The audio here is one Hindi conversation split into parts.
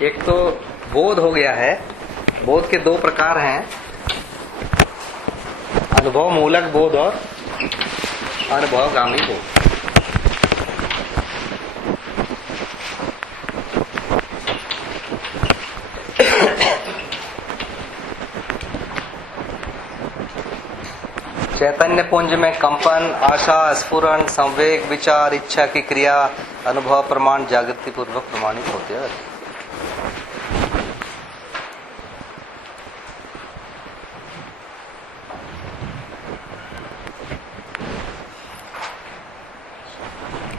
एक तो बोध हो गया है। बोध के दो प्रकार हैं, अनुभव मूलक बोध और अनुभवगामी बोध। चैतन्य पुंज में कंपन, आशा, स्फुरण, संवेग, विचार, इच्छा की क्रिया, अनुभव प्रमाण जागृति पूर्वक प्रमाणित होते हैं।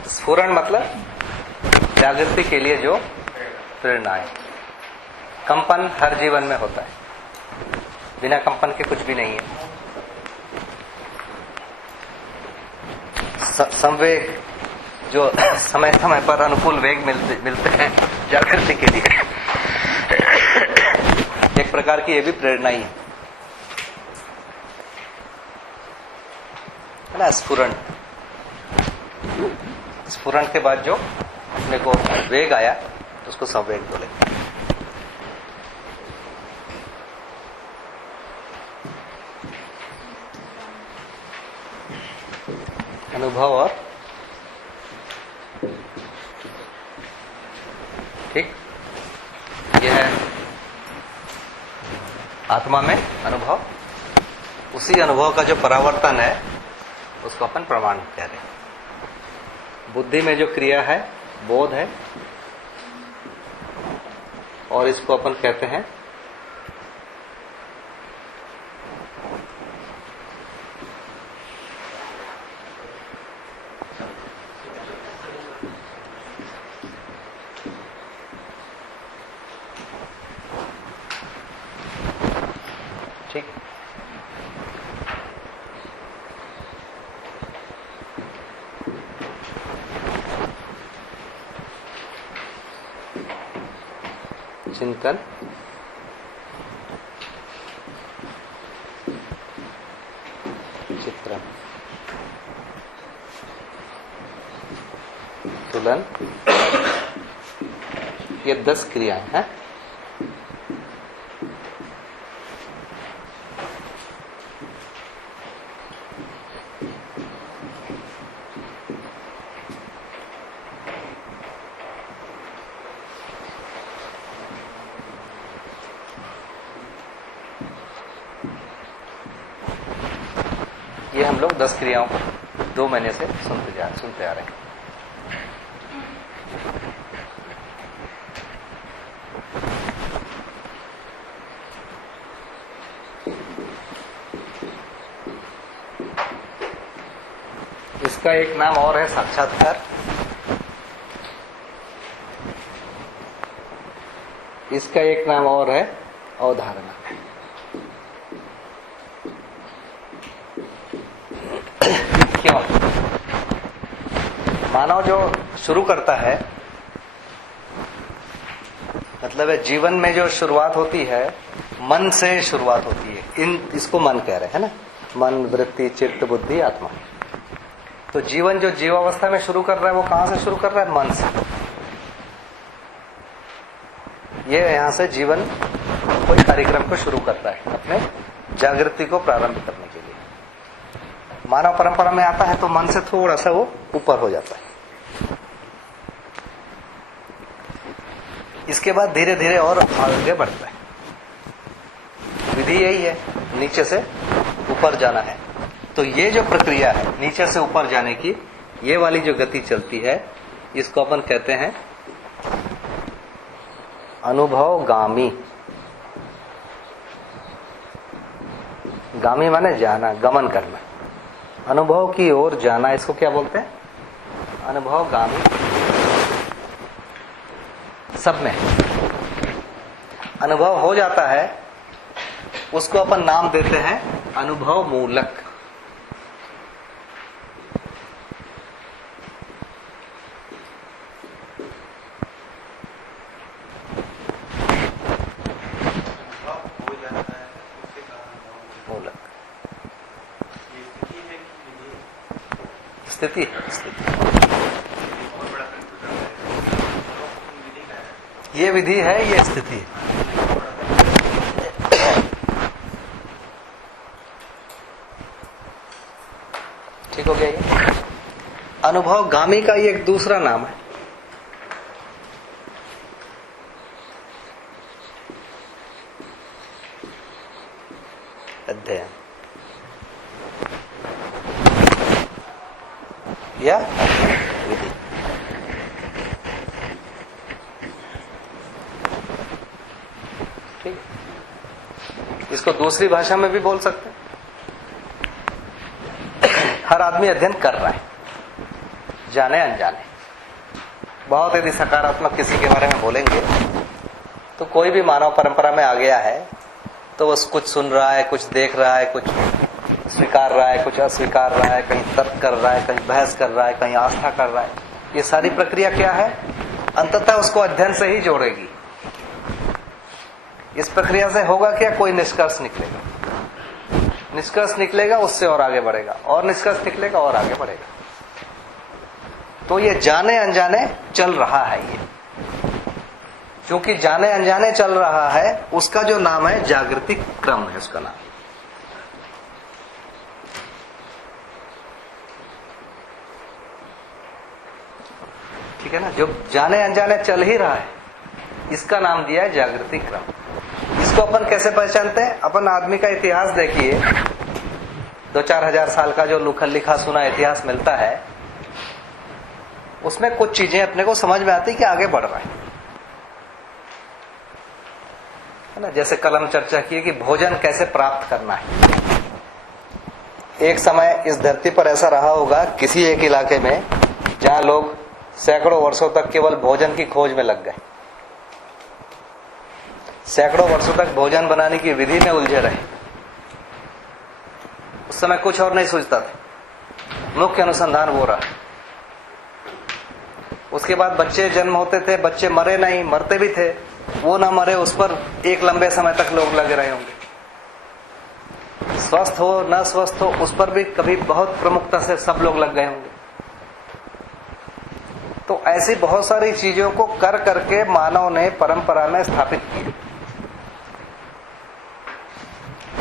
स्फुरण मतलब जागृति के लिए जो प्रेरणा है। कंपन हर जीवन में होता है, बिना कंपन के कुछ भी नहीं है। संवेग, जो समय समय पर अनुकूल वेग मिलते हैं जागृति के लिए, एक प्रकार की ये भी प्रेरणा ही है ना। स्फुरण, स्फुरण के बाद जो अपने को वेग आया उसको संवेग बोले। अनुभव और ठीक, यह है आत्मा में अनुभव। उसी अनुभव का जो परावर्तन है उसको अपन प्रमाण कह रहे हैं। बुद्धि में जो क्रिया है बोध है, और इसको अपन कहते हैं ठीक। चिंतन, चित्रण, तुलन, ये 10 क्रियाएं हैं। ये हम लोग 10 क्रियाओं को 2 महीने से सुनते आ रहे हैं। इसका एक नाम और है साक्षात्कार, इसका एक नाम और है अवधारणा। क्यों? मानव जो शुरू करता है, मतलब है जीवन में जो शुरुआत होती है मन से शुरुआत होती है। इसको मन कह रहे हैं ना, मन, वृत्ति, चित्त, बुद्धि, आत्मा। तो जीवन जो जीवावस्था में शुरू कर रहा है वो कहां से शुरू कर रहा है? मन से। ये यहां से जीवन कोई कार्यक्रम को शुरू करता है अपने जागृति को प्रारंभ करने के लिए। मानव परंपरा में आता है तो मन से थोड़ा सा वो ऊपर हो जाता है। इसके बाद धीरे धीरे और आगे बढ़ता है। विधि यही है, नीचे से ऊपर जाना है। तो ये जो प्रक्रिया है नीचे से ऊपर जाने की, ये वाली जो गति चलती है, इसको अपन कहते हैं अनुभवगामी। गामी माने जाना, गमन करना, अनुभव की ओर जाना, इसको क्या बोलते हैं? अनुभवगामी। सब में अनुभव हो जाता है, उसको अपन नाम देते हैं अनुभव मूलक। स्थिति ये विधि है, ये स्थिति है। ठीक हो गया ये? अनुभवगामी का ये एक दूसरा नाम है। अध्ययन या विधि। ठीक, इसको दूसरी भाषा में भी बोल सकते हैं। हर आदमी अध्ययन कर रहा है, जाने अनजाने। बहुत यदि सकारात्मक किसी के बारे में बोलेंगे तो कोई भी मानव परंपरा में आ गया है तो वो कुछ सुन रहा है, कुछ देख रहा है, कुछ स्वीकार रहा है, कुछ अस्वीकार रहा है, कहीं तर्क कर रहा है, कहीं बहस कर रहा है, कहीं आस्था कर रहा है। ये सारी प्रक्रिया क्या है? अंततः उसको अध्ययन से ही जोड़ेगी। इस प्रक्रिया से होगा क्या? कोई निष्कर्ष निकलेगा, निष्कर्ष निकलेगा, उससे और आगे बढ़ेगा, और निष्कर्ष निकलेगा और आगे बढ़ेगा। तो ये जाने अनजाने चल रहा है। ये क्योंकि जाने अनजाने चल रहा है, उसका जो नाम है जागृति क्रम है उसका नाम। ठीक है ना? जो जाने अनजाने चल ही रहा है, इसका नाम दिया है जागृति क्रम। इसको अपन कैसे पहचानते हैं? अपन आदमी का इतिहास देखिए, 2-4 हजार साल का जो लिखा सुना इतिहास मिलता है, उसमें कुछ चीजें अपने को समझ में आती कि आगे बढ़ रहा है ना? जैसे कल हम चर्चा की कि भोजन कैसे प्राप्त करना है। एक समय इस धरती पर ऐसा रहा होगा किसी एक इलाके में जहां लोग सैकड़ों वर्षों तक केवल भोजन की खोज में लग गए, सैकड़ों वर्षों तक भोजन बनाने की विधि में उलझे रहे। उस समय कुछ और नहीं सोचता था, मुख्य अनुसंधान वो रहा। उसके बाद बच्चे जन्म होते थे, बच्चे मरे नहीं, मरते भी थे, वो ना मरे उस पर एक लंबे समय तक लोग लगे रहे होंगे। स्वस्थ हो न स्वस्थ हो उस पर भी कभी बहुत प्रमुखता से सब लोग लग गए होंगे। तो ऐसी बहुत सारी चीजों को कर करके मानव ने परंपरा में स्थापित किया।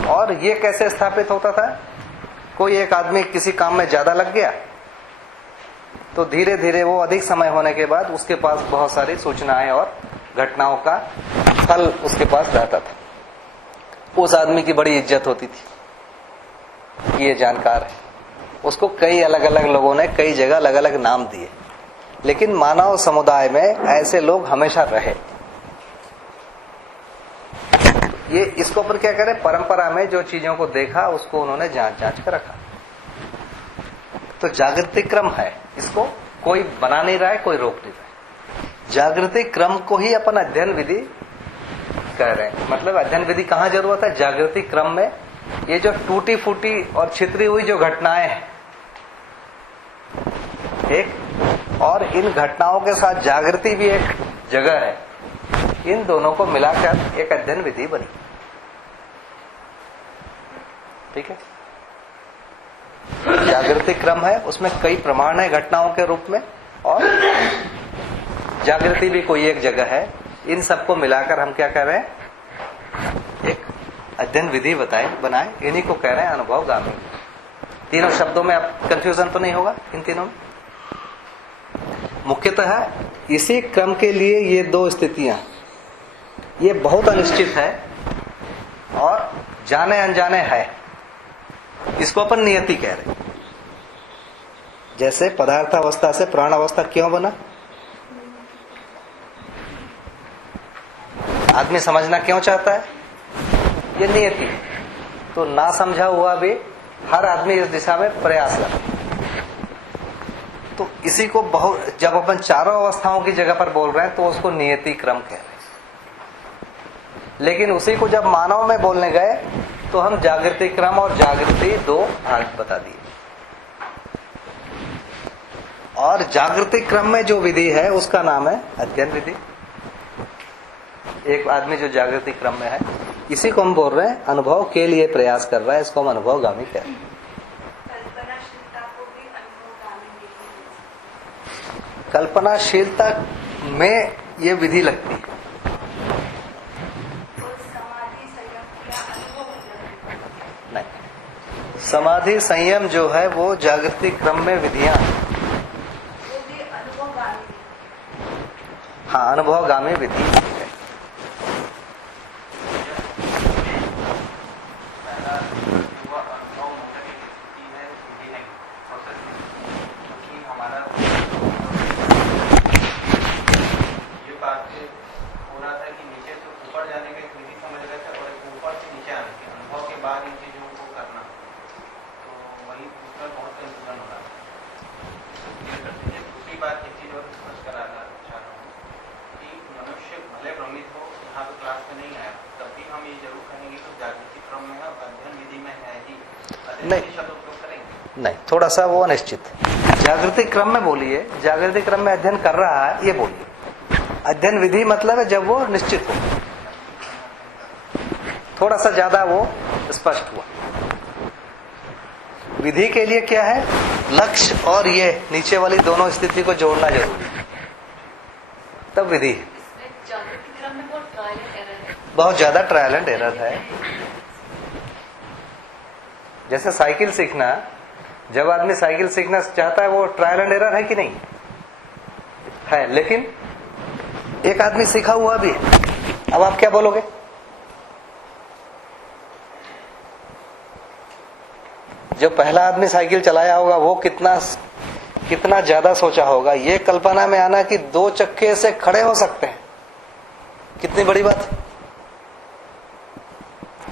और ये कैसे स्थापित होता था? कोई एक आदमी किसी काम में ज्यादा लग गया तो धीरे धीरे वो अधिक समय होने के बाद उसके पास बहुत सारी सूचनाएं और घटनाओं का फल उसके पास रहता था। उस आदमी की बड़ी इज्जत होती थी कि ये जानकार है। उसको कई अलग अलग लोगों ने कई जगह अलग अलग नाम दिए, लेकिन मानव समुदाय में ऐसे लोग हमेशा रहे। ये इसको पर क्या करें? परंपरा में जो चीजों को देखा उसको उन्होंने जांच कर रखा। तो जागृति क्रम है, इसको कोई बना नहीं रहा है, कोई रोक नहीं रहा है। जागृति क्रम को ही अपन अध्ययन विधि कह रहे हैं। मतलब अध्ययन विधि कहाँ जरूरत है? जागृति क्रम में। ये जो टूटी फूटी और छितरी हुई जो घटनाएं हैं एक, और इन घटनाओं के साथ जागृति भी एक जगह है, इन दोनों को मिलाकर एक अध्ययन विधि बनी। ठीक है? जागृति क्रम है, उसमें कई प्रमाण है घटनाओं के रूप में, और जागृति भी कोई एक जगह है। इन सबको मिलाकर हम क्या कर रहे हैं? एक अध्ययन विधि बनाए। इन्हीं को कह रहे हैं अनुभवगामी। तीनों शब्दों में अब कंफ्यूजन तो नहीं होगा इन तीनों में? मुख्यतः इसी क्रम के लिए ये दो स्थितियां, ये बहुत अनिश्चित है और जाने अनजाने है। इसको अपन नियति कह रहे हैं। जैसे पदार्थावस्था से प्राणावस्था क्यों बना? आदमी समझना क्यों चाहता है? ये नियति। तो ना समझा हुआ भी हर आदमी इस दिशा में प्रयास करता है। तो इसी को बहुत, जब अपन चारों अवस्थाओं की जगह पर बोल रहे हैं तो उसको नियति क्रम कह रहे हैं। लेकिन उसी को जब मानव में बोलने गए तो हम जागृति क्रम और जागृति दो भाग बता दिए। और जागृति क्रम में जो विधि है उसका नाम है अध्ययन विधि। एक आदमी जो जागृति क्रम में है, इसी को हम बोल रहे हैं अनुभव के लिए प्रयास कर रहा है, इसको हम अनुभवगामी कह रहे हैं। कल्पनाशीलता में ये विधि लगती है। नहीं, समाधि संयम जो है वो जागृति क्रम में विधियां हैं। हाँ, अनुभवगामी विधि है। नहीं, थोड़ा सा वो अनिश्चित है। जागृति क्रम में बोलिए, जागृति क्रम में अध्ययन कर रहा है ये बोलिए। अध्ययन विधि मतलब है जब वो निश्चित हो, थोड़ा सा ज्यादा वो स्पष्ट हुआ। विधि के लिए क्या है, लक्ष्य और ये नीचे वाली दोनों स्थिति को जोड़ना जरूरी है, तब विधि है। बहुत ज्यादा ट्रायल एंड एरर है। जैसे साइकिल सीखना, जब आदमी साइकिल सीखना चाहता है वो ट्रायल एंड एरर है कि नहीं है, लेकिन एक आदमी सीखा हुआ भी है। अब आप क्या बोलोगे, जो पहला आदमी साइकिल चलाया होगा वो कितना ज्यादा सोचा होगा। ये कल्पना में आना कि 2 चक्के से खड़े हो सकते हैं, कितनी बड़ी बात है।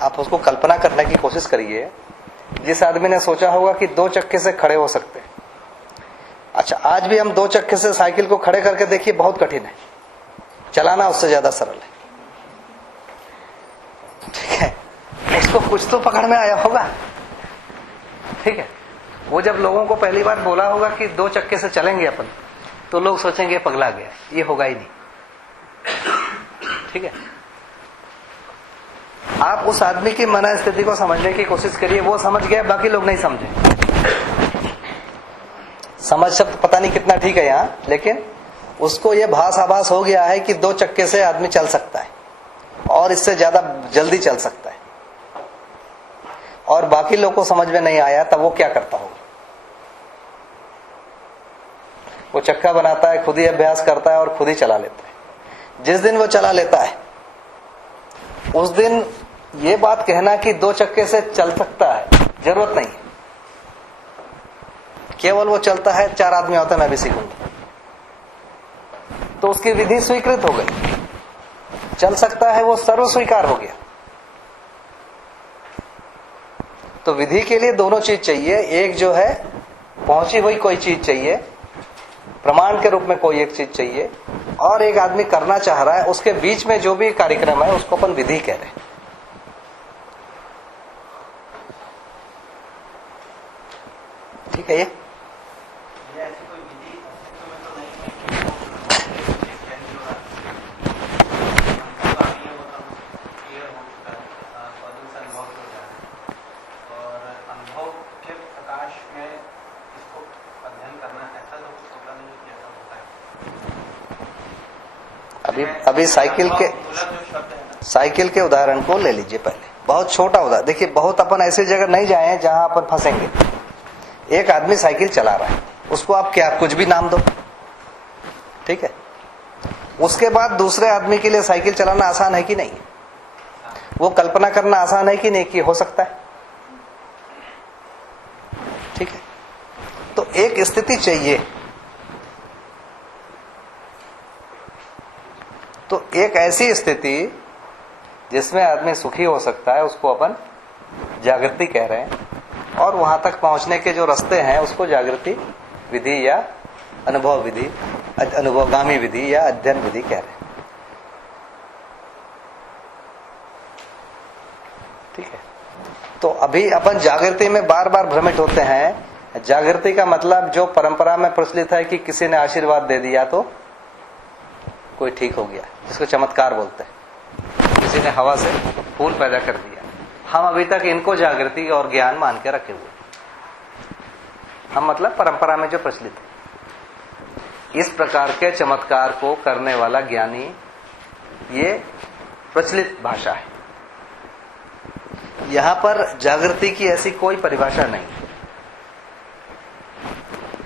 आप उसको कल्पना करने की कोशिश करिए। जिस आदमी ने सोचा होगा कि 2 चक्के से खड़े हो सकते हैं, अच्छा आज भी हम 2 चक्के से साइकिल को खड़े करके देखिए, बहुत कठिन है, चलाना उससे ज्यादा सरल है। ठीक है, उसको कुछ तो पकड़ में आया होगा। ठीक है, वो जब लोगों को पहली बार बोला होगा कि 2 चक्के से चलेंगे अपन, तो लोग सोचेंगे पगला गया, ये होगा ही नहीं। ठीक है, आप उस आदमी की मन स्थिति को समझने की कोशिश करिए। वो समझ गया, बाकी लोग नहीं समझे। समझ शब्द पता नहीं कितना ठीक है यहाँ, लेकिन उसको ये आभास हो गया है कि 2 चक्के से आदमी चल सकता है और इससे ज्यादा जल्दी चल सकता है, और बाकी लोग को समझ में नहीं आया, तब वो क्या करता होगा। वो चक्का बनाता है, खुद ही अभ्यास करता है और खुद ही चला लेता है। जिस दिन वो चला लेता है उस दिन ये बात कहना कि 2 चक्के से चल सकता है, जरूरत नहीं। केवल वो चलता है, 4 आदमी होता है मैं भी सीखूंगा, तो उसकी विधि स्वीकृत हो गई। चल सकता है वो सर्व स्वीकार हो गया। तो विधि के लिए दोनों चीज चाहिए। एक जो है पहुंची हुई कोई चीज चाहिए, प्रमाण के रूप में कोई एक चीज चाहिए, और एक आदमी करना चाह रहा है, उसके बीच में जो भी कार्यक्रम है उसको अपन विधि कह रहे हैं। ठीक है, ये ऐसी कोई विधि अस्तित्व में तो नहीं है कि और अनुभव के प्रकाश में इसको अध्ययन करना, ऐसा तो कुछ होता नहीं कि ऐसा होता है। अभी साइकिल के उदाहरण को ले लीजिए पहले, बहुत छोटा उदाहरण। देखिए, बहुत अपन ऐसी जगह नहीं जाए जहां अपन फंसेंगे। एक आदमी साइकिल चला रहा है, उसको आप क्या कुछ भी नाम दो, ठीक है। उसके बाद दूसरे आदमी के लिए साइकिल चलाना आसान है कि नहीं? वो कल्पना करना आसान है कि नहीं कि हो सकता है? ठीक है, तो एक स्थिति चाहिए। तो एक ऐसी स्थिति जिसमें आदमी सुखी हो सकता है, उसको अपन जागृति कह रहे हैं, और वहां तक पहुंचने के जो रास्ते हैं उसको जागृति विधि या अनुभव विधि, अनुभवगामी विधि या अध्ययन विधि कह रहे हैं। ठीक है, तो अभी अपन जागृति में बार बार भ्रमित होते हैं। जागृति का मतलब जो परंपरा में प्रचलित है कि किसी ने आशीर्वाद दे दिया तो कोई ठीक हो गया, जिसको चमत्कार बोलते हैं। किसी ने हवा से फूल पैदा कर दिया। हम अभी तक इनको जागृति और ज्ञान मान के रखे हुए, हम मतलब परंपरा में जो प्रचलित है। इस प्रकार के चमत्कार को करने वाला ज्ञानी, ये प्रचलित भाषा है। यहां पर जागृति की ऐसी कोई परिभाषा नहीं।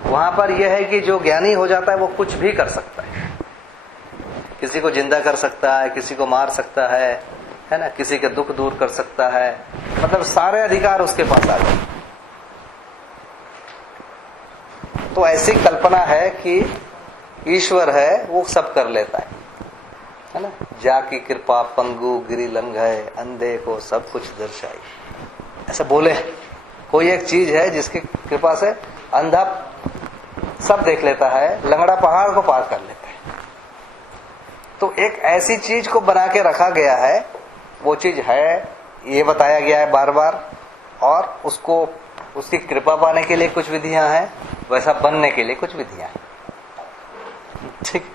वहां पर यह है कि जो ज्ञानी हो जाता है वो कुछ भी कर सकता है, किसी को जिंदा कर सकता है, किसी को मार सकता है ना, किसी के दुख दूर कर सकता है, मतलब सारे अधिकार उसके पास आ गए। तो ऐसी कल्पना है कि ईश्वर है वो सब कर लेता है ना। जाकी कृपा पंगु गिरी लंघे, अंधे को सब कुछ दर्शाई, ऐसा बोले। कोई एक चीज है जिसकी कृपा से अंधा सब देख लेता है, लंगड़ा पहाड़ को पार कर लेता है। तो एक ऐसी चीज को बना के रखा गया है, वो चीज है ये बताया गया है बार बार, और उसको उसकी कृपा पाने के लिए कुछ विधियां हैं, वैसा बनने के लिए कुछ विधियां हैं। ठीक,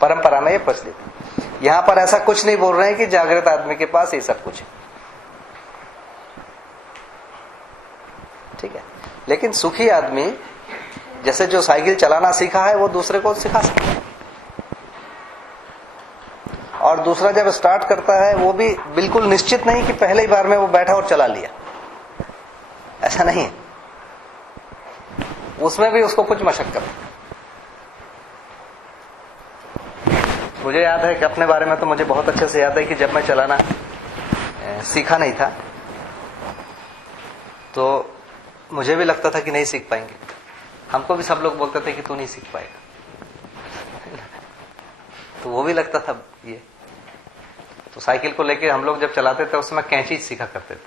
परंपरा में ये प्रचलित है। यहां पर ऐसा कुछ नहीं बोल रहे हैं कि जागृत आदमी के पास ये सब कुछ है, ठीक है। लेकिन सुखी आदमी जैसे जो साइकिल चलाना सीखा है वो दूसरे को सिखा सकता है, और दूसरा जब स्टार्ट करता है वो भी बिल्कुल निश्चित नहीं कि पहले ही बार में वो बैठा और चला लिया, ऐसा नहीं है। उसमें भी उसको कुछ मशक्कत। मुझे याद है कि अपने बारे में तो मुझे बहुत अच्छे से याद है कि जब मैं चलाना सीखा नहीं था तो मुझे भी लगता था कि नहीं सीख पाएंगे। हमको भी सब लोग बोलते थे कि तू नहीं सीख पाएगा, तो वो भी लगता था ये। तो साइकिल को लेके हम लोग जब चलाते थे उसमें कैंची सीखा करते थे,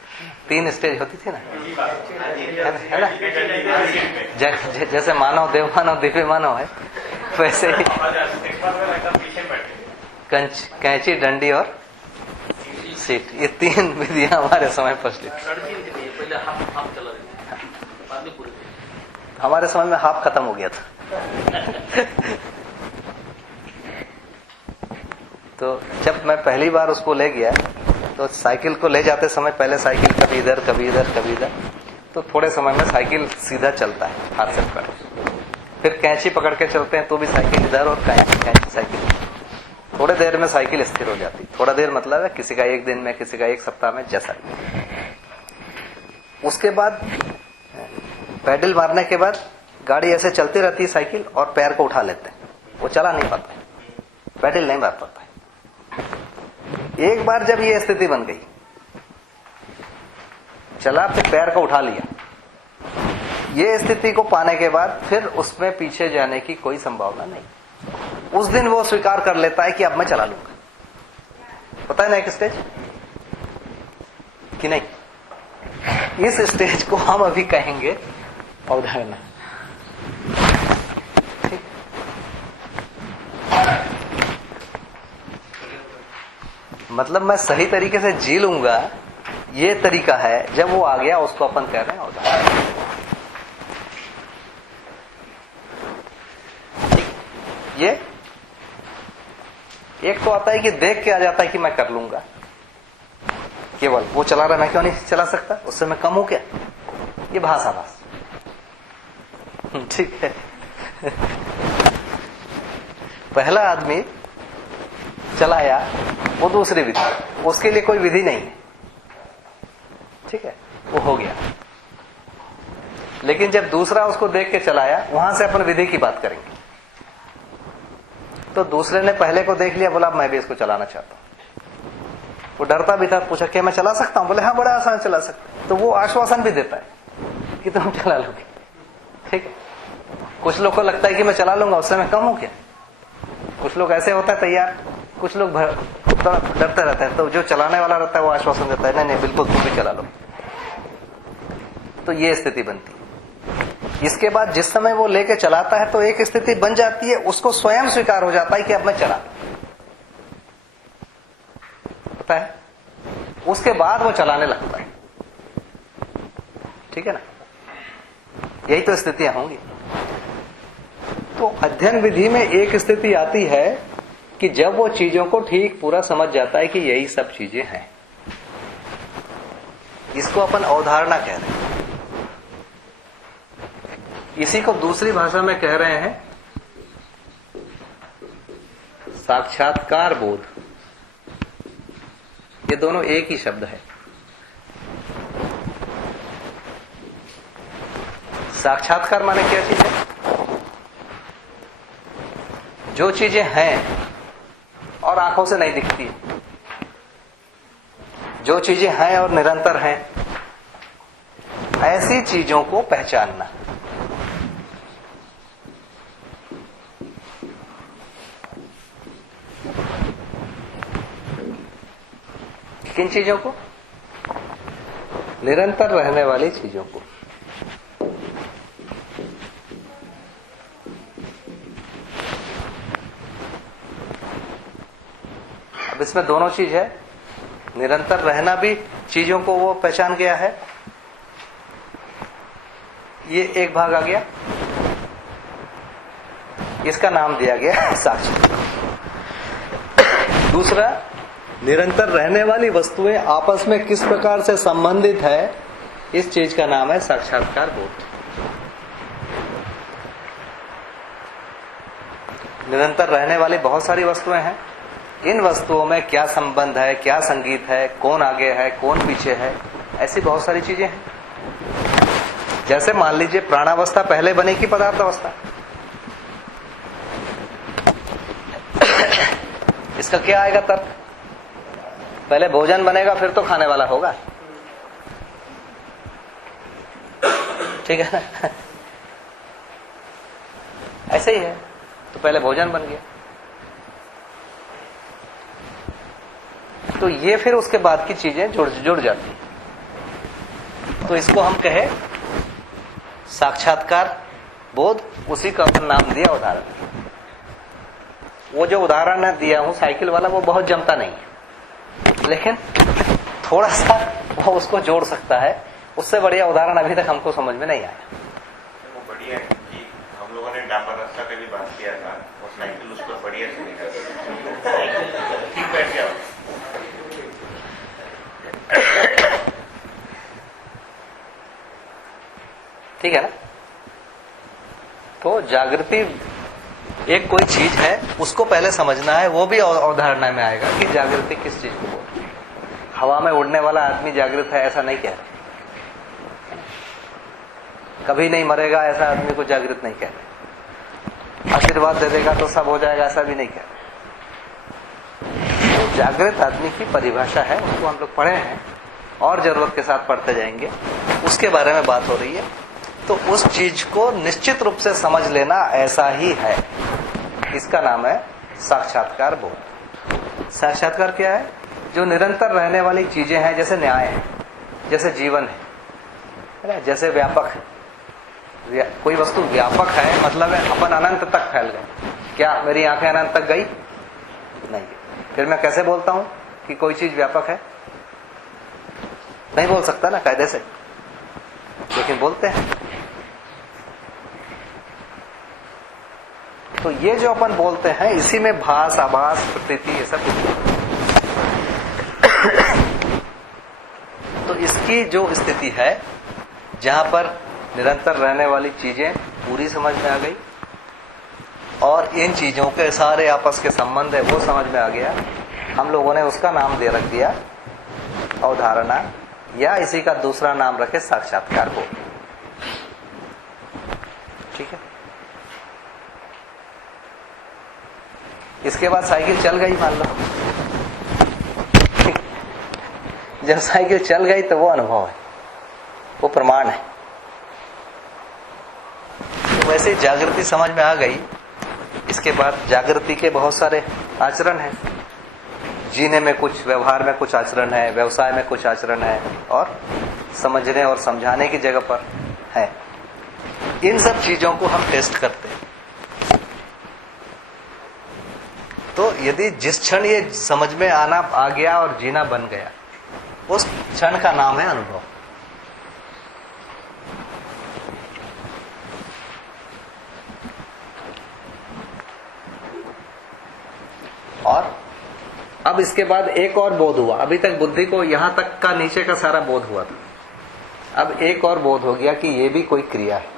3 स्टेज होती थी ना, है ना। जैसे मानव देव मानव दिव्य मानव है, वैसे ही कैंची डंडी और सीट, ये 3 विधियां हमारे समय प्रचलित। हमारे समय में हाफ खत्म हो गया था। तो जब मैं पहली बार उसको ले गया तो साइकिल को ले जाते समय पहले साइकिल कभी इधर कभी इधर कभी इधर, तो थोड़े समय में साइकिल सीधा चलता है हाथ से पकड़, फिर कैंची पकड़ के चलते हैं तो भी साइकिल इधर और कैंची साइकिल। थोड़े देर में साइकिल स्थिर हो जाती, थोड़ा देर मतलब है किसी का 1 दिन में, किसी का 1 सप्ताह में, जैसा। उसके बाद पैडल मारने के बाद गाड़ी ऐसे चलती रहती है साइकिल, और पैर को उठा लेते हैं, वो चला नहीं पाता, पैडल नहीं मार पाता है। एक बार जब ये स्थिति बन गई, चला फिर पैर को उठा लिया, ये स्थिति को पाने के बाद फिर उसमें पीछे जाने की कोई संभावना नहीं। उस दिन वो स्वीकार कर लेता है कि अब मैं चला लूंगा। पता है ना एक स्टेज कि नहीं, इस स्टेज को हम अभी कहेंगे अवधारणा। मतलब मैं सही तरीके से जी लूंगा, ये तरीका है। जब वो आ गया उसको अपन कह रहे हैं अवधारणा। ये एक तो आता है कि देख के आ जाता है कि मैं कर लूंगा, केवल वो चला रहा मैं क्यों नहीं चला सकता, उससे मैं कम हूं क्या, ये भाषाभास। ठीक है। पहला आदमी चलाया, वो दूसरी विधि, उसके लिए कोई विधि नहीं है, ठीक है, वो हो गया। लेकिन जब दूसरा उसको देख के चलाया, वहां से अपन विधि की बात करेंगे। तो दूसरे ने पहले को देख लिया, बोला मैं भी इसको चलाना चाहता हूं। वो डरता भी था, पूछा क्या मैं चला सकता हूं, बोले हाँ बड़ा आसान चला सकता। तो वो आश्वासन भी देता है कि तुम चला लोगे, ठीक है। कुछ लोग को लगता है कि मैं चला लूंगा, उससे मैं कम हूं क्या। कुछ लोग ऐसे होता है तैयार, कुछ लोग डरते रहते हैं। तो जो चलाने वाला रहता है वो आश्वासन देता है, नहीं नहीं बिल्कुल तुम भी चला लो। तो ये स्थिति बनती है। इसके बाद जिस समय वो लेके चलाता है तो एक स्थिति बन जाती है, उसको स्वयं स्वीकार हो जाता है कि अब मैं चला, पता है। उसके बाद वो चलाने लगता है, ठीक है ना। यही तो स्थितियां होंगी। तो अध्ययन विधि में एक स्थिति आती है कि जब वो चीजों को ठीक पूरा समझ जाता है कि यही सब चीजें हैं, इसको अपन अवधारणा कह रहे हैं। इसी को दूसरी भाषा में कह रहे हैं साक्षात्कार बोध। ये दोनों एक ही शब्द है। साक्षात्कार माने क्या चीज है? जो चीजें हैं और आंखों से नहीं दिखती, जो चीजें हैं और निरंतर हैं, ऐसी चीजों को पहचानना। किन चीजों को? निरंतर रहने वाली चीजों को। अब इसमें दोनों चीज है। निरंतर रहना भी चीजों को वो पहचान गया है, ये एक भाग आ गया, इसका नाम दिया गया साक्षी। दूसरा, निरंतर रहने वाली वस्तुएं आपस में किस प्रकार से संबंधित है, इस चीज का नाम है साक्षात्कार बोध। निरंतर रहने वाली बहुत सारी वस्तुएं हैं, इन वस्तुओं में क्या संबंध है, क्या संगीत है, कौन आगे है, कौन पीछे है, ऐसी बहुत सारी चीजें हैं। जैसे मान लीजिए प्राणावस्था पहले बनी कि पदार्थ अवस्था, इसका क्या आएगा तर्क? पहले भोजन बनेगा फिर तो खाने वाला होगा, ठीक है ना? ऐसे ही है, तो पहले भोजन बन गया, तो ये फिर उसके बाद की चीजें जुड़ जाती। तो इसको हम कहे साक्षात्कार बोध, उसी का अपन नाम दिया उदाहरण। वो जो उदाहरण दिया हूं साइकिल वाला, वो बहुत जमता नहीं है, लेकिन थोड़ा सा वो उसको जोड़ सकता है। उससे बढ़िया उदाहरण अभी तक हमको समझ में नहीं आया। वो बढ़िया है कि हम लोगों ने डांबर रास्ता का भी बात किया था, और साइकिल उस पर बढ़िया से निकल ठीक बैठ गया। ठीक है ना? तो जागृति एक कोई चीज है, उसको पहले समझना है। वो भी अवधारणा में आएगा कि जागृति किस चीज को बोलते हैं। हवा में उड़ने वाला आदमी जागृत है ऐसा नहीं कह रहे, कभी नहीं मरेगा ऐसा आदमी को जागृत नहीं कह रहे, आशीर्वाद दे देगा तो सब हो जाएगा ऐसा भी नहीं कह रहे। तो जागृत आदमी की परिभाषा है, उसको हम लोग पढ़े हैं और जरूरत के साथ पढ़ते जाएंगे, उसके बारे में बात हो रही है। तो उस चीज को निश्चित रूप से समझ लेना ऐसा ही है, इसका नाम है साक्षात्कार बोध। साक्षात्कार क्या है? जो निरंतर रहने वाली चीजें हैं, जैसे न्याय है, जैसे जीवन है ना, जैसे व्यापक है। कोई वस्तु व्यापक है मतलब है अपन अनंत तक फैल गए। क्या मेरी आंखें अनंत तक गई? नहीं। फिर मैं कैसे बोलता हूं कि कोई चीज व्यापक है? नहीं बोल सकता ना कायदे से, लेकिन बोलते हैं। तो ये जो अपन बोलते हैं, इसी में भास, आभास, प्रतीति, ये सब तो इसकी जो स्थिति है, जहां पर निरंतर रहने वाली चीजें पूरी समझ में आ गई और इन चीजों के सारे आपस के संबंध है वो समझ में आ गया, हम लोगों ने उसका नाम दे रख दिया अवधारणा, या इसी का दूसरा नाम रखे साक्षात्कार को। ठीक है? इसके बाद साइकिल चल गई मान लो, जब साइकिल चल गई तो वो अनुभव है, वो प्रमाण है। तो वैसे जागृति समझ में आ गई, इसके बाद जागृति के बहुत सारे आचरण हैं। जीने में कुछ, व्यवहार में कुछ आचरण है, व्यवसाय में कुछ आचरण है, और समझने और समझाने की जगह पर है। इन सब चीजों को हम टेस्ट करते हैं। तो यदि जिस क्षण ये समझ में आना आ गया और जीना बन गया, उस क्षण का नाम है अनुभव। और अब इसके बाद एक और बोध हुआ। अभी तक बुद्धि को यहां तक का नीचे का सारा बोध हुआ था, अब एक और बोध हो गया कि ये भी कोई क्रिया है।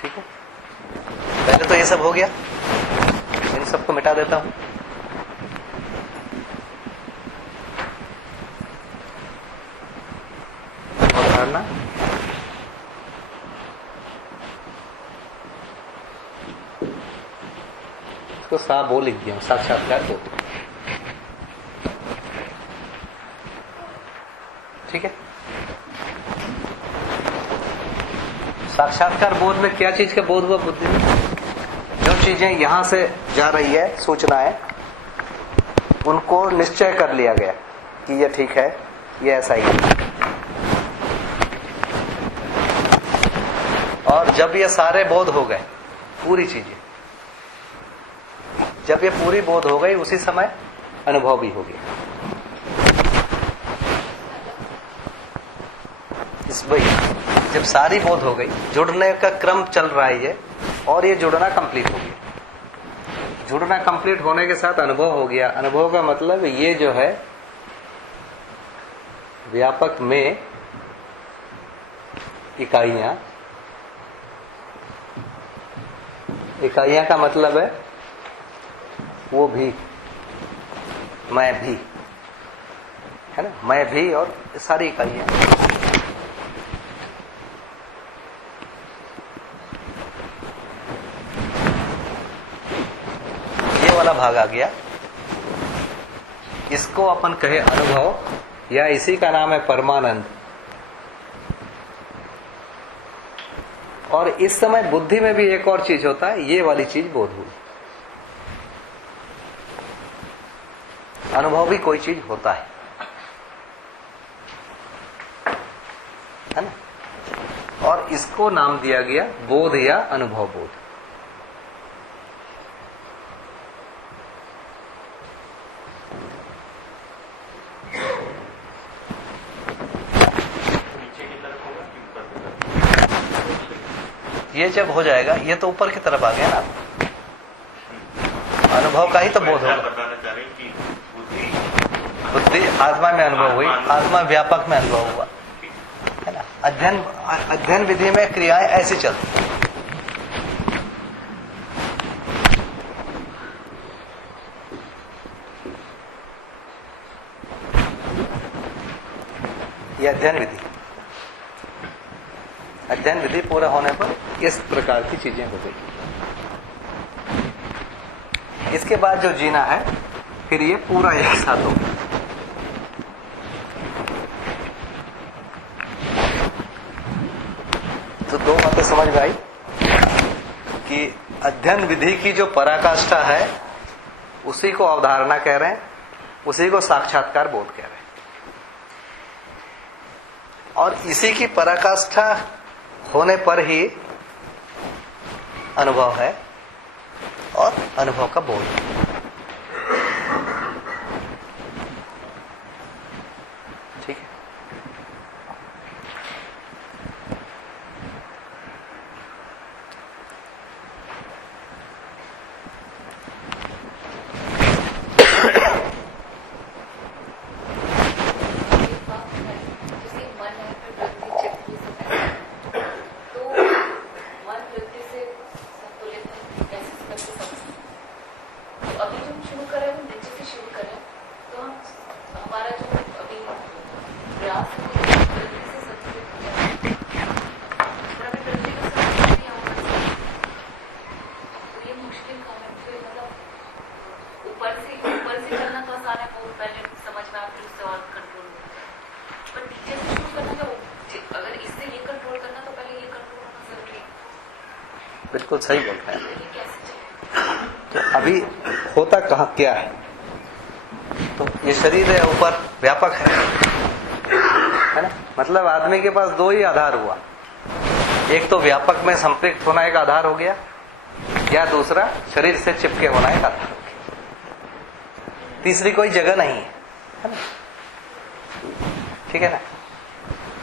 ठीक है? पहले तो ये सब हो गया, इन सबको मिटा देता हूं। अवधारणा, इसको सा बो लिख दिया, साक्षात्कार बोध। ठीक है। साक्षात्कार बोध में क्या चीज का बोध हुआ बुद्धि में? जो चीजें यहां से जा रही है सूचनाएं, उनको निश्चय कर लिया गया कि ये ठीक है, ये ऐसा ही है। और जब ये सारे बोध हो गए, पूरी चीजें जब ये पूरी बोध हो गई, उसी समय अनुभव भी हो गया। इस भाई जब सारी बोध हो गई, जुड़ने का क्रम चल रहा है ये, और ये जुड़ना कंप्लीट हो गया। जुड़ना कंप्लीट होने के साथ अनुभव हो गया। अनुभव का मतलब ये जो है व्यापक में इकाइयां, इकाइयां का मतलब है वो भी, मैं भी, है ना, मैं भी और सारी इकाइयां। ये वाला भाग आ गया, इसको अपन कहे अनुभव, या इसी का नाम है परमानंद। और इस समय बुद्धि में भी एक और चीज होता है, ये वाली चीज बोध हुई। अनुभव भी कोई चीज होता है ना, और इसको नाम दिया गया बोध या अनुभव बोध। नीचे की तरफ होगा कि ऊपर की तरफ? ये जब हो जाएगा, ये तो ऊपर की तरफ आ गया ना, अनुभव का ही तो बोध होगा। बताना चाह रहे हैं कि बुद्धि आत्मा में अनुभव हुई, आत्मा व्यापक में अनुभव हुआ, है ना। अध्ययन विधि में क्रियाएं ऐसी चलती हैं। ये अध्ययन विधि पूरा होने पर इस प्रकार की चीजें हो गई। इसके बाद जो जीना है, फिर ये पूरा एक साथ हो। तो दो बातें समझ में आई कि अध्ययन विधि की जो पराकाष्ठा है, उसी को अवधारणा कह रहे हैं, उसी को साक्षात्कार बोध कह रहे हैं। और इसी की पराकाष्ठा होने पर ही अनुभव है और अनुभव का बोध। ठीक है। जैसे मन है फिर वृत्ति चित्त ये सब है, तो मन वृत्ति से संतुलित है, कैसे करके सब। तो अभी जो शुरू करें, हम नीचे से शुरू करें, तो हम हमारा जो अभी प्रयास है वो वृत्ति से संतुलित हो जाए, पर अभी वृत्ति का संतुलित नहीं होगा, तो ये मुश्किल काम है। फिर मतलब ऊपर से करना तो आसान है, वो पहले समझ में आती है, उससे और कंट्रोल होता है। पर नीचे से शुरू करना, तो अगर इससे ये कंट्रोल करना तो पहले ये कंट्रोल होना जरूरी है। बिल्कुल सही बोल रहे हैं। ये कैसे चलेगा? तो अभी होता कहाँ क्या है? तो ये शरीर है, ऊपर व्यापक है ना। मतलब आदमी के पास दो ही आधार हुआ, एक तो व्यापक में संपृक्त होना एक आधार हो गया, या दूसरा शरीर से चिपके होना एक आधार हो गया। तीसरी कोई जगह नहीं है ना। ठीक है ना।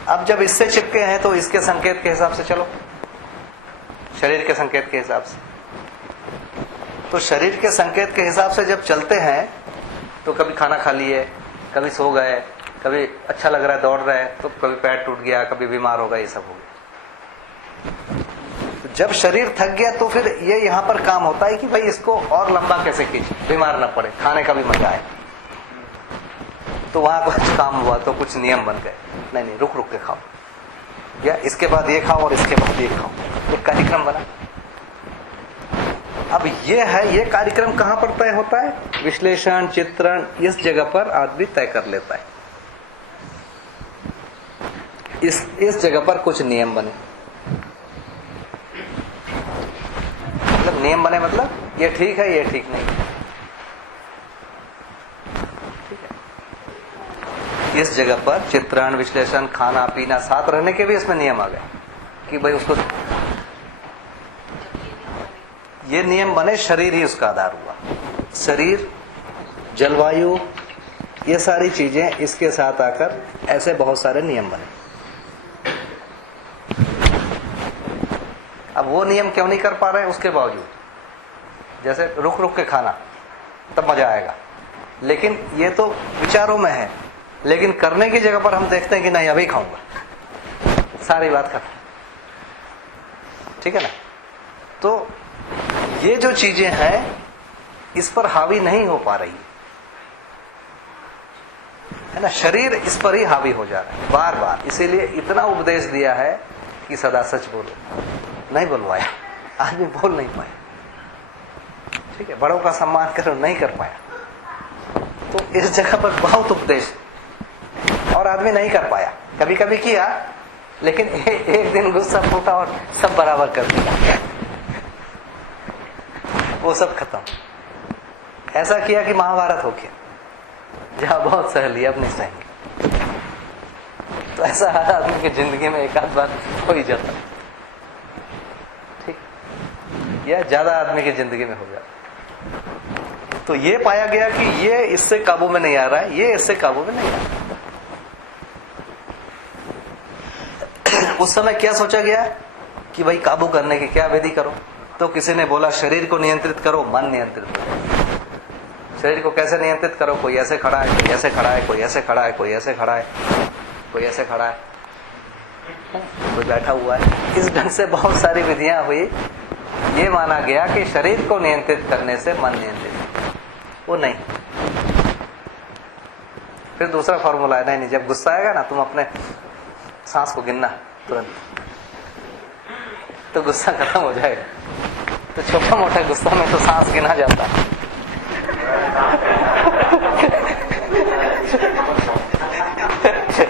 अब जब इससे चिपके हैं तो इसके संकेत के हिसाब से चलो, शरीर के संकेत के हिसाब से। तो शरीर के संकेत के हिसाब से जब चलते हैं, तो कभी खाना खा लिए, कभी सो गए, कभी अच्छा लग रहा है दौड़ रहे हैं, तो कभी पैर टूट गया, कभी बीमार हो गए, ये सब हो गया। तो जब शरीर थक गया तो फिर ये यहाँ पर काम होता है कि भाई इसको और लंबा कैसे खींचे, बीमार ना पड़े, खाने का भी मजा आए। तो वहां कुछ काम हुआ तो कुछ नियम बन गए, नहीं रुक रुक के खाओ, या इसके बाद ये खाओ और इसके बाद ये खाओ, एक कार्यक्रम बना। अब ये है, ये कार्यक्रम कहां पर तय होता है? विश्लेषण, चित्रण, इस जगह पर आदमी तय कर लेता है। इस जगह पर कुछ नियम बने, मतलब नियम बने मतलब ये ठीक है, ये ठीक नहीं, ठीक है। इस जगह पर चित्रण, विश्लेषण, खाना पीना, साथ रहने के भी इसमें नियम आ गए कि भाई उसको, ये नियम बने, शरीर ही उसका आधार हुआ। शरीर, जलवायु, ये सारी चीजें इसके साथ आकर ऐसे बहुत सारे नियम बने। अब वो नियम क्यों नहीं कर पा रहे हैं उसके बावजूद, जैसे रुक रुक के खाना, तब मजा आएगा, लेकिन ये तो विचारों में है, लेकिन करने की जगह पर हम देखते हैं कि नहीं अभी खाऊंगा, सारी बात खत्म, ठीक है ना। तो ये जो चीजें हैं इस पर हावी नहीं हो पा रही है ना, शरीर इस पर ही हावी हो जा रहा है बार बार। इसीलिए इतना उपदेश दिया है कि सदा सच बोलो, नहीं बोलवाया, आदमी बोल नहीं पाया, ठीक है। बड़ों का सम्मान करो, नहीं कर पाया। तो इस जगह पर बहुत उपदेश और आदमी नहीं कर पाया, कभी कभी किया, लेकिन एक दिन गुस्सा फूटा और सब बराबर कर दिया, वो सब खत्म। ऐसा किया कि महाभारत हो गया, जहां बहुत सह लिया अब नहीं सहेंगे। तो ऐसा हर आदमी की जिंदगी में एक आध बार हो ही जाता, ठीक, या ज्यादा आदमी की जिंदगी में हो जाता। तो ये पाया गया कि ये इससे काबू में नहीं आ रहा है, ये इससे काबू में नहीं आ रहा। उस समय क्या सोचा गया कि भाई काबू करने की क्या विधि करो? तो किसी ने बोला शरीर को नियंत्रित करो, मन नियंत्रित करो। शरीर को कैसे नियंत्रित करो? कोई ऐसे खड़ा है, कोई ऐसे खड़ा है, कोई ऐसे खड़ा है, कोई ऐसे खड़ा है, कोई ऐसे खड़ा है, कोई बैठा हुआ है। इस ढंग से बहुत सारी विधियां हुई। ये माना गया कि शरीर को नियंत्रित करने से मन नियंत्रित, वो नहीं। फिर दूसरा फॉर्मूला है, नहीं, जब गुस्सा आएगा ना, तुम अपने सांस को गिनना तुरंत, तो गुस्सा खत्म हो जाएगा। तो छोटा मोटा गुस्सा में तो सांस गिना जाता है।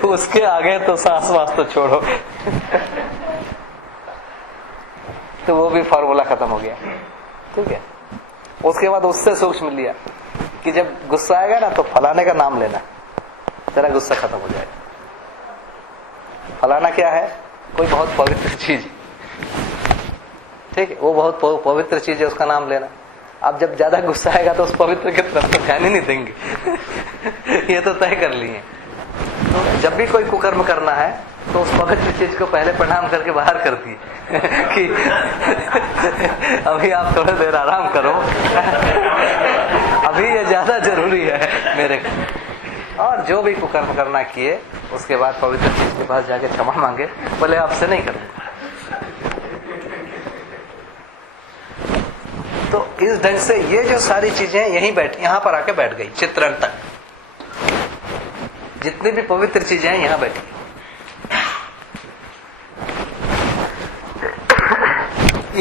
उसके आगे तो सांस वास तो छोड़ो। तो वो भी फॉर्मूला खत्म हो गया, ठीक है। उसके बाद उससे सूक्ष्म लिया कि जब गुस्सा आएगा ना तो फलाने का नाम लेना, तेरा गुस्सा खत्म हो जाएगा। फलाना क्या है? कोई बहुत पवित्र चीज, ठीक है, वो बहुत पवित्र चीज है, उसका नाम लेना। अब जब ज्यादा गुस्सा आएगा तो उस पवित्र की तरफ तो ध्यान ही नहीं देंगे। ये तो तय कर लिए। तो जब भी कोई कुकर्म करना है तो उस पवित्र चीज को पहले प्रणाम करके बाहर कर दिए कि अभी आप थोड़ी देर आराम करो, अभी ये ज्यादा जरूरी है मेरे को। और जो भी कुकर्म करना किए, उसके बाद पवित्र चीज के पास जाके क्षमा मांगे, बोले आपसे नहीं करूंगा। तो इस ढंग से ये जो सारी चीजें यहीं यहां पर आके बैठ गई, चित्रण तक जितनी भी पवित्र चीजें हैं यहां बैठी।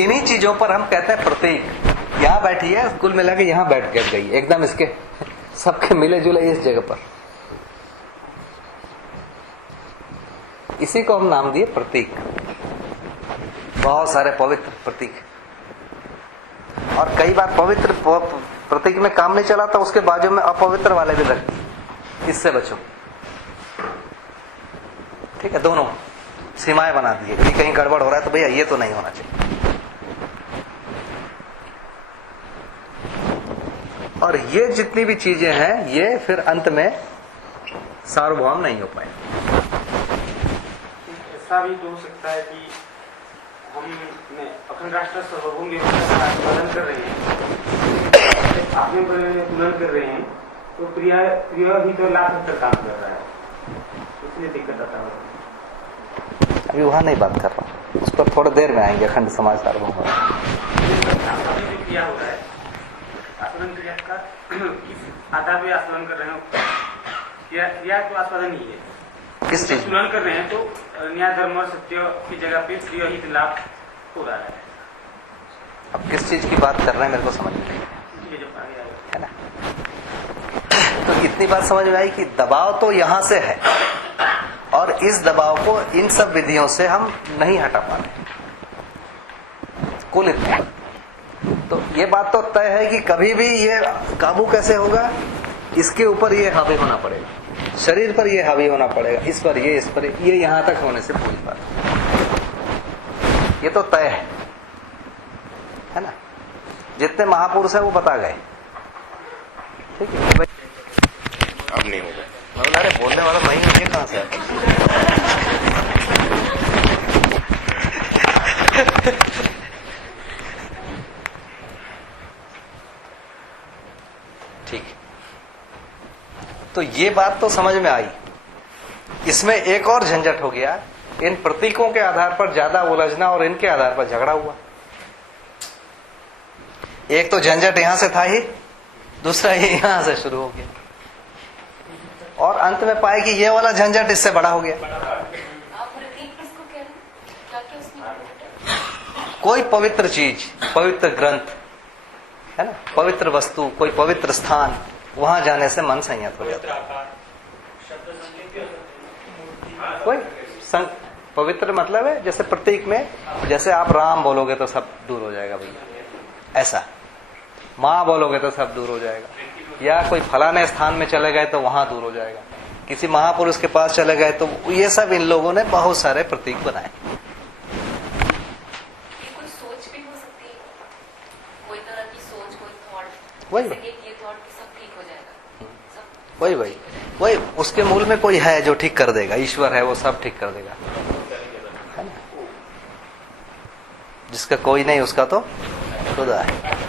इन्हीं चीजों पर हम कहते हैं प्रतीक। यहां बैठी है, कुल मिला के यहां बैठ गई एकदम, इसके सबके मिले जुले इस जगह पर। इसी को हम नाम दिए प्रतीक। बहुत सारे पवित्र प्रतीक, और कई बार पवित्र प्रतीक में काम नहीं चला तो उसके बाजू में अपवित्र वाले भी रख दिए, इससे बचो, ठीक है। दोनों सीमाएं बना दिए कि कहीं गड़बड़ हो रहा है तो भैया ये तो नहीं होना चाहिए। और ये जितनी भी चीजें हैं ये फिर अंत में सार्वभौम नहीं हो पाए। ऐसा भी तो हो सकता है कि हम अखंड राष्ट्र सार्वभौम व्यवस्था का पालन कर रहे हैं, आपने तुलन कर रहे हैं, तो प्रिय भी तो लाख हद काम कर रहा है, इसलिए दिक्कत आता है। अभी वहां नहीं बात कर रहा, उस पर थोड़ी देर में आएंगे। अखंड समाज सार्वभौम क्रिया हो रहा है, आस्वादन क्रिया का आधा भी आस्वादन कर रहे हो, क्रिया तो आस्वादन ही है, किस चीज में? तुलन कर रहे हैं तो न्याय धर्म और सत्य की जगह पे प्रिय हित लाभ हो रहा है। अब किस चीज की बात कर रहे हैं मेरे को समझ में नहीं ये जो आगे आएगा। है ना। तो इतनी बात समझ में आई कि दबाव तो यहां से है और इस दबाव को इन सब विधियों से हम नहीं हटा पा रहे कुल इतना। तो ये बात तो तय है कि कभी भी ये काबू कैसे होगा, इसके ऊपर ये हावी होना पड़ेगा, शरीर पर ये हावी होना पड़ेगा, इस पर ये यहां तक होने से पूरी बात, ये तो तय है ना। जितने महापुरुष है वो बता गए। ठीक है भाई, अब नहीं होगा। मतलब अरे बोलने वाला मैं हूं, ये कहां से ठीक। तो ये बात तो समझ में आई। इसमें एक और झंझट हो गया, इन प्रतीकों के आधार पर ज्यादा उलझना और इनके आधार पर झगड़ा हुआ। एक तो झंझट यहां से था ही, दूसरा ये यहां से शुरू हो गया और अंत में पाए कि ये वाला झंझट इससे बड़ा हो गया। आप प्रतीक किसको कह रहे हैं? क्या क्या उसमें included है? कोई पवित्र चीज, पवित्र ग्रंथ है ना, पवित्र वस्तु, कोई पवित्र स्थान, वहां जाने से मन संयत हो जाता है। कोई पवित्र मतलब है जैसे प्रतीक में, जैसे आप राम बोलोगे तो सब दूर हो जाएगा भैया, ऐसा माँ बोलोगे तो सब दूर हो जाएगा, या कोई फलाने स्थान में चले गए तो वहां दूर हो जाएगा, किसी महापुरुष के पास चले गए तो ये सब इन लोगों ने बहुत सारे प्रतीक बनाए। ये कोई सोच भी हो सकती है, कोई तरह की सोच, कोई थॉट, वही। जैसे कि ये थॉट कि सब ठीक हो जाएगा, सब वही उसके मूल में कोई है जो ठीक कर देगा, ईश्वर है वो सब ठीक कर देगा, है ना। जिसका कोई नहीं उसका तो खुदा है।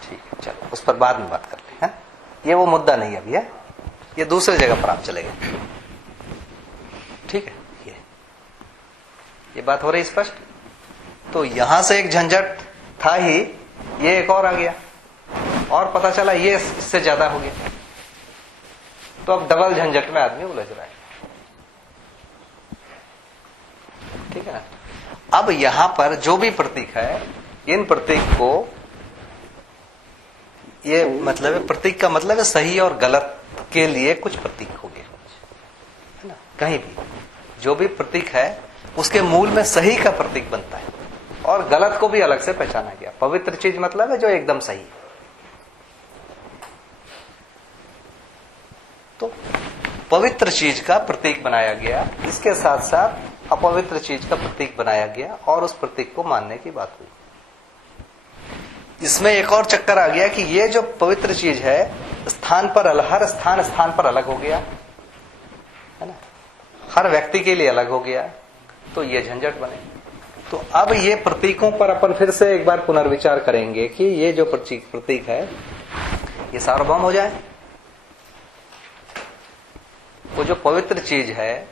ठीक है, चलो उस पर बाद में बात करते हैं। ये वो मुद्दा नहीं अभी है, ये दूसरे जगह पर आप चले गए। ठीक है, ये बात हो रही स्पष्ट। तो यहां से एक झंझट था ही, ये एक और आ गया और पता चला ये इससे ज्यादा हो गया। तो अब डबल झंझट में आदमी उलझ रहा है। ठीक है ना। अब यहां पर जो भी प्रतीक है, इन प्रतीक को, ये मतलब है प्रतीक का मतलब है सही और गलत के लिए कुछ प्रतीक हो गए, है ना। कहीं भी जो भी प्रतीक है उसके मूल में सही का प्रतीक बनता है और गलत को भी अलग से पहचाना गया। पवित्र चीज मतलब है जो एकदम सही है। तो पवित्र चीज का प्रतीक बनाया गया, इसके साथ साथ अपवित्र चीज का प्रतीक बनाया गया और उस प्रतीक को मानने की बात हुई। इसमें एक और चक्कर आ गया कि ये जो पवित्र चीज है स्थान पर हर स्थान पर अलग हो गया, है ना, हर व्यक्ति के लिए अलग हो गया, तो ये झंझट बने। तो अब ये प्रतीकों पर अपन फिर से एक बार पुनर्विचार करेंगे कि ये जो प्रतीक है ये सार्वभौम हो जाए, वो जो पवित्र चीज है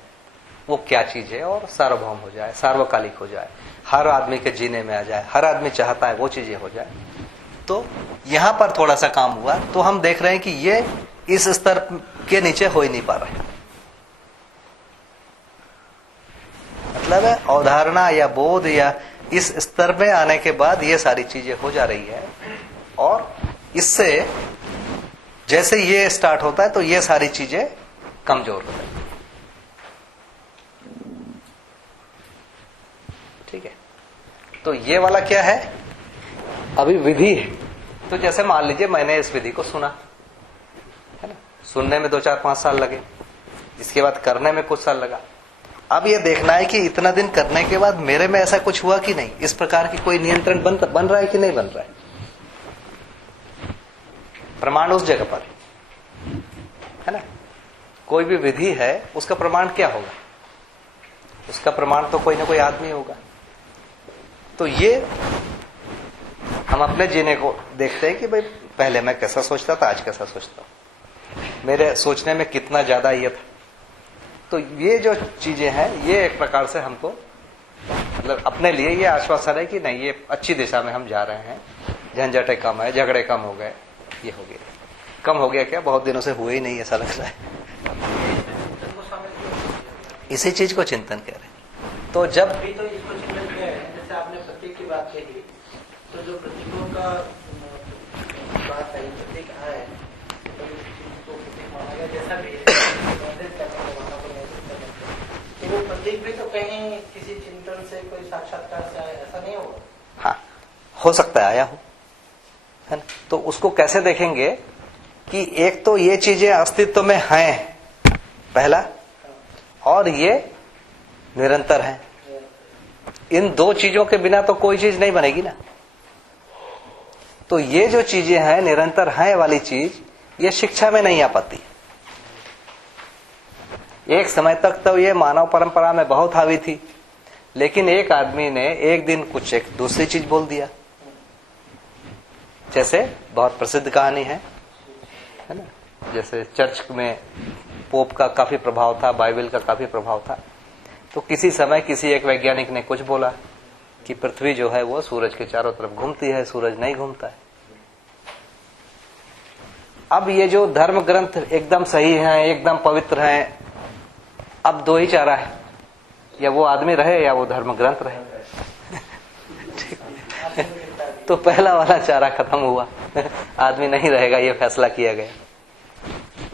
वो क्या चीज है और सार्वभौम हो जाए, सार्वकालिक हो जाए, हर आदमी के जीने में आ जाए, हर आदमी चाहता है वो चीजें हो जाए। तो यहां पर थोड़ा सा काम हुआ, तो हम देख रहे हैं कि ये इस स्तर के नीचे हो ही नहीं पा रहे। मतलब है अवधारणा या बोध या इस स्तर में आने के बाद ये सारी चीजें हो जा रही है और इससे जैसे ये स्टार्ट होता है तो ये सारी चीजें कमजोर हो जाती है। ठीक है, तो ये वाला क्या है, अभी विधि है। तो जैसे मान लीजिए मैंने इस विधि को सुना, है ना, सुनने में 2-4-5 साल लगे, इसके बाद करने में कुछ साल लगा। अब ये देखना है कि इतना दिन करने के बाद मेरे में ऐसा कुछ हुआ कि नहीं, इस प्रकार की कोई नियंत्रण बन रहा है कि नहीं बन रहा है। प्रमाण उस जगह पर है ना। कोई भी विधि है उसका प्रमाण क्या होगा, उसका प्रमाण तो कोई ना कोई आदमी होगा। तो ये हम अपने जीने को देखते हैं कि भाई पहले मैं कैसा सोचता था, आज कैसा सोचता हूं, मेरे सोचने में कितना ज्यादा ये था। तो ये जो चीजें हैं ये एक प्रकार से हमको मतलब अपने लिए ये आश्वासन है कि नहीं, ये अच्छी दिशा में हम जा रहे हैं, झंझटें कम है, झगड़े कम हो गए, ये हो गया। कम हो गया क्या? बहुत दिनों से हुए ही नहीं, ऐसा लग रहा है। इसी चीज को चिंतन कह रहे हैं। तो जब अभी तो इसको चिंतन किया है, जैसे आपने प्रतीक की बात कही, तो जो प्रतीकों का बात है, प्रतीक है, तो इस चीज को प्रतीक माना गया, जैसा भी है, तो वो प्रतीक भी तो कहीं किसी चिंतन से, कोई साक्षात्कार से आया, ऐसा नहीं होगा? हाँ, हो सकता है आया हो, है ना। तो उसको कैसे देखेंगे कि एक तो ये चीजें अस्तित्व में हैं पहला, और ये निरंतर हैं। इन दो चीजों के बिना तो कोई चीज नहीं बनेगी ना। तो ये जो चीजें हैं, निरंतर हैं वाली चीज, ये शिक्षा में नहीं आ पाती। एक समय तक तो ये मानव परंपरा में बहुत हावी थी, लेकिन एक आदमी ने एक दिन कुछ एक दूसरी चीज बोल दिया। जैसे बहुत प्रसिद्ध कहानी है ना, जैसे चर्च में पोप का काफी प्रभाव था, बाइबल का काफी प्रभाव था। तो किसी समय किसी एक वैज्ञानिक ने कुछ बोला कि पृथ्वी जो है वो सूरज के चारों तरफ घूमती है, सूरज नहीं घूमता है। अब ये जो धर्म ग्रंथ एकदम सही हैं, एकदम पवित्र हैं, अब दो ही चारा है, या वो आदमी रहे या वो धर्म ग्रंथ रहे। तो पहला वाला चारा खत्म हुआ, आदमी नहीं रहेगा, ये फैसला किया गया,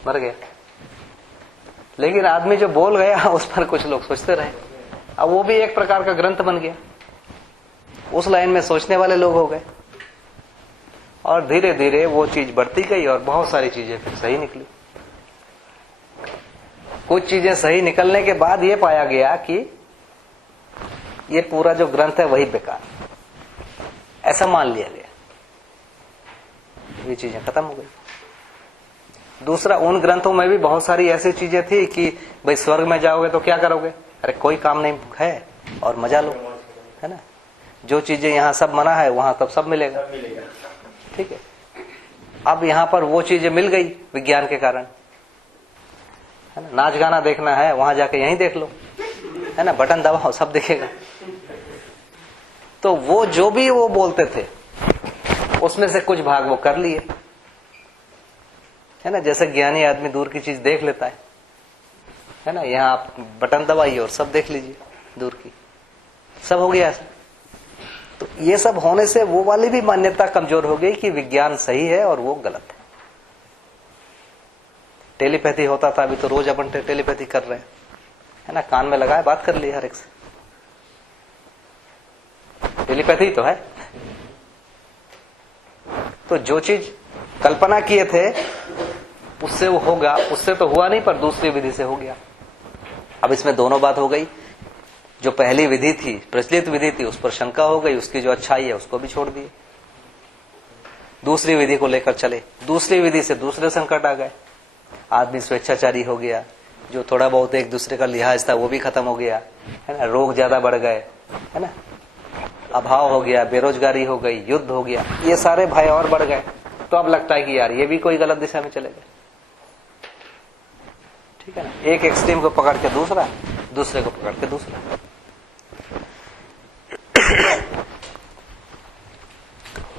मर गया। लेकिन आदमी जो बोल गया उस पर कुछ लोग सोचते रहे, अब वो भी एक प्रकार का ग्रंथ बन गया, उस लाइन में सोचने वाले लोग हो गए, और धीरे धीरे वो चीज बढ़ती गई और बहुत सारी चीजें फिर सही निकली। कुछ चीजें सही निकलने के बाद ये पाया गया कि ये पूरा जो ग्रंथ है वही बेकार, ऐसा मान लिया गया, ये चीजें खत्म हो गई। दूसरा, उन ग्रंथों में भी बहुत सारी ऐसी चीजें थी कि भाई स्वर्ग में जाओगे तो क्या करोगे, अरे कोई काम नहीं है और मजा लो, है ना। जो चीजें यहाँ सब मना है वहां तब सब मिलेगा, ठीक है। अब यहाँ पर वो चीजें मिल गई विज्ञान के कारण, है ना। नाच गाना देखना है वहां जाके यहीं देख लो, है ना, बटन दबाओ सब दिखेगा। तो वो जो भी वो बोलते थे उसमें से कुछ भाग वो कर लिए, है ना। जैसे ज्ञानी आदमी दूर की चीज देख लेता है ना, यहाँ आप बटन दबाइए और सब देख लीजिए दूर की, सब हो गया ऐसा। तो ये सब होने से वो वाली भी मान्यता कमजोर हो गई कि विज्ञान सही है और वो गलत है। टेलीपैथी होता था, अभी तो रोज अपन टेलीपैथी कर रहे हैं, है ना, कान में लगाए बात कर ली हर एक से, टेलीपैथी तो है। तो जो चीज कल्पना किए थे उससे वो होगा, उससे तो हुआ नहीं पर दूसरी विधि से हो गया। अब इसमें दोनों बात हो गई, जो पहली विधि थी, प्रचलित विधि थी, उस पर शंका हो गई, उसकी जो अच्छाई है उसको भी छोड़ दिए, दूसरी विधि को लेकर चले। दूसरी विधि से दूसरे संकट आ गए, आदमी स्वेच्छाचारी हो गया, जो थोड़ा बहुत एक दूसरे का लिहाज था वो भी खत्म हो गया, है ना। रोग ज्यादा बढ़ गए, है ना, अभाव हो गया, बेरोजगारी हो गई, युद्ध हो गया, ये सारे भय और बढ़ गए। तो अब लगता है कि यार ये भी कोई गलत दिशा में चले गए, ठीक है ना। एक एक्सट्रीम को पकड़ के दूसरा, दूसरे को पकड़ के दूसरा।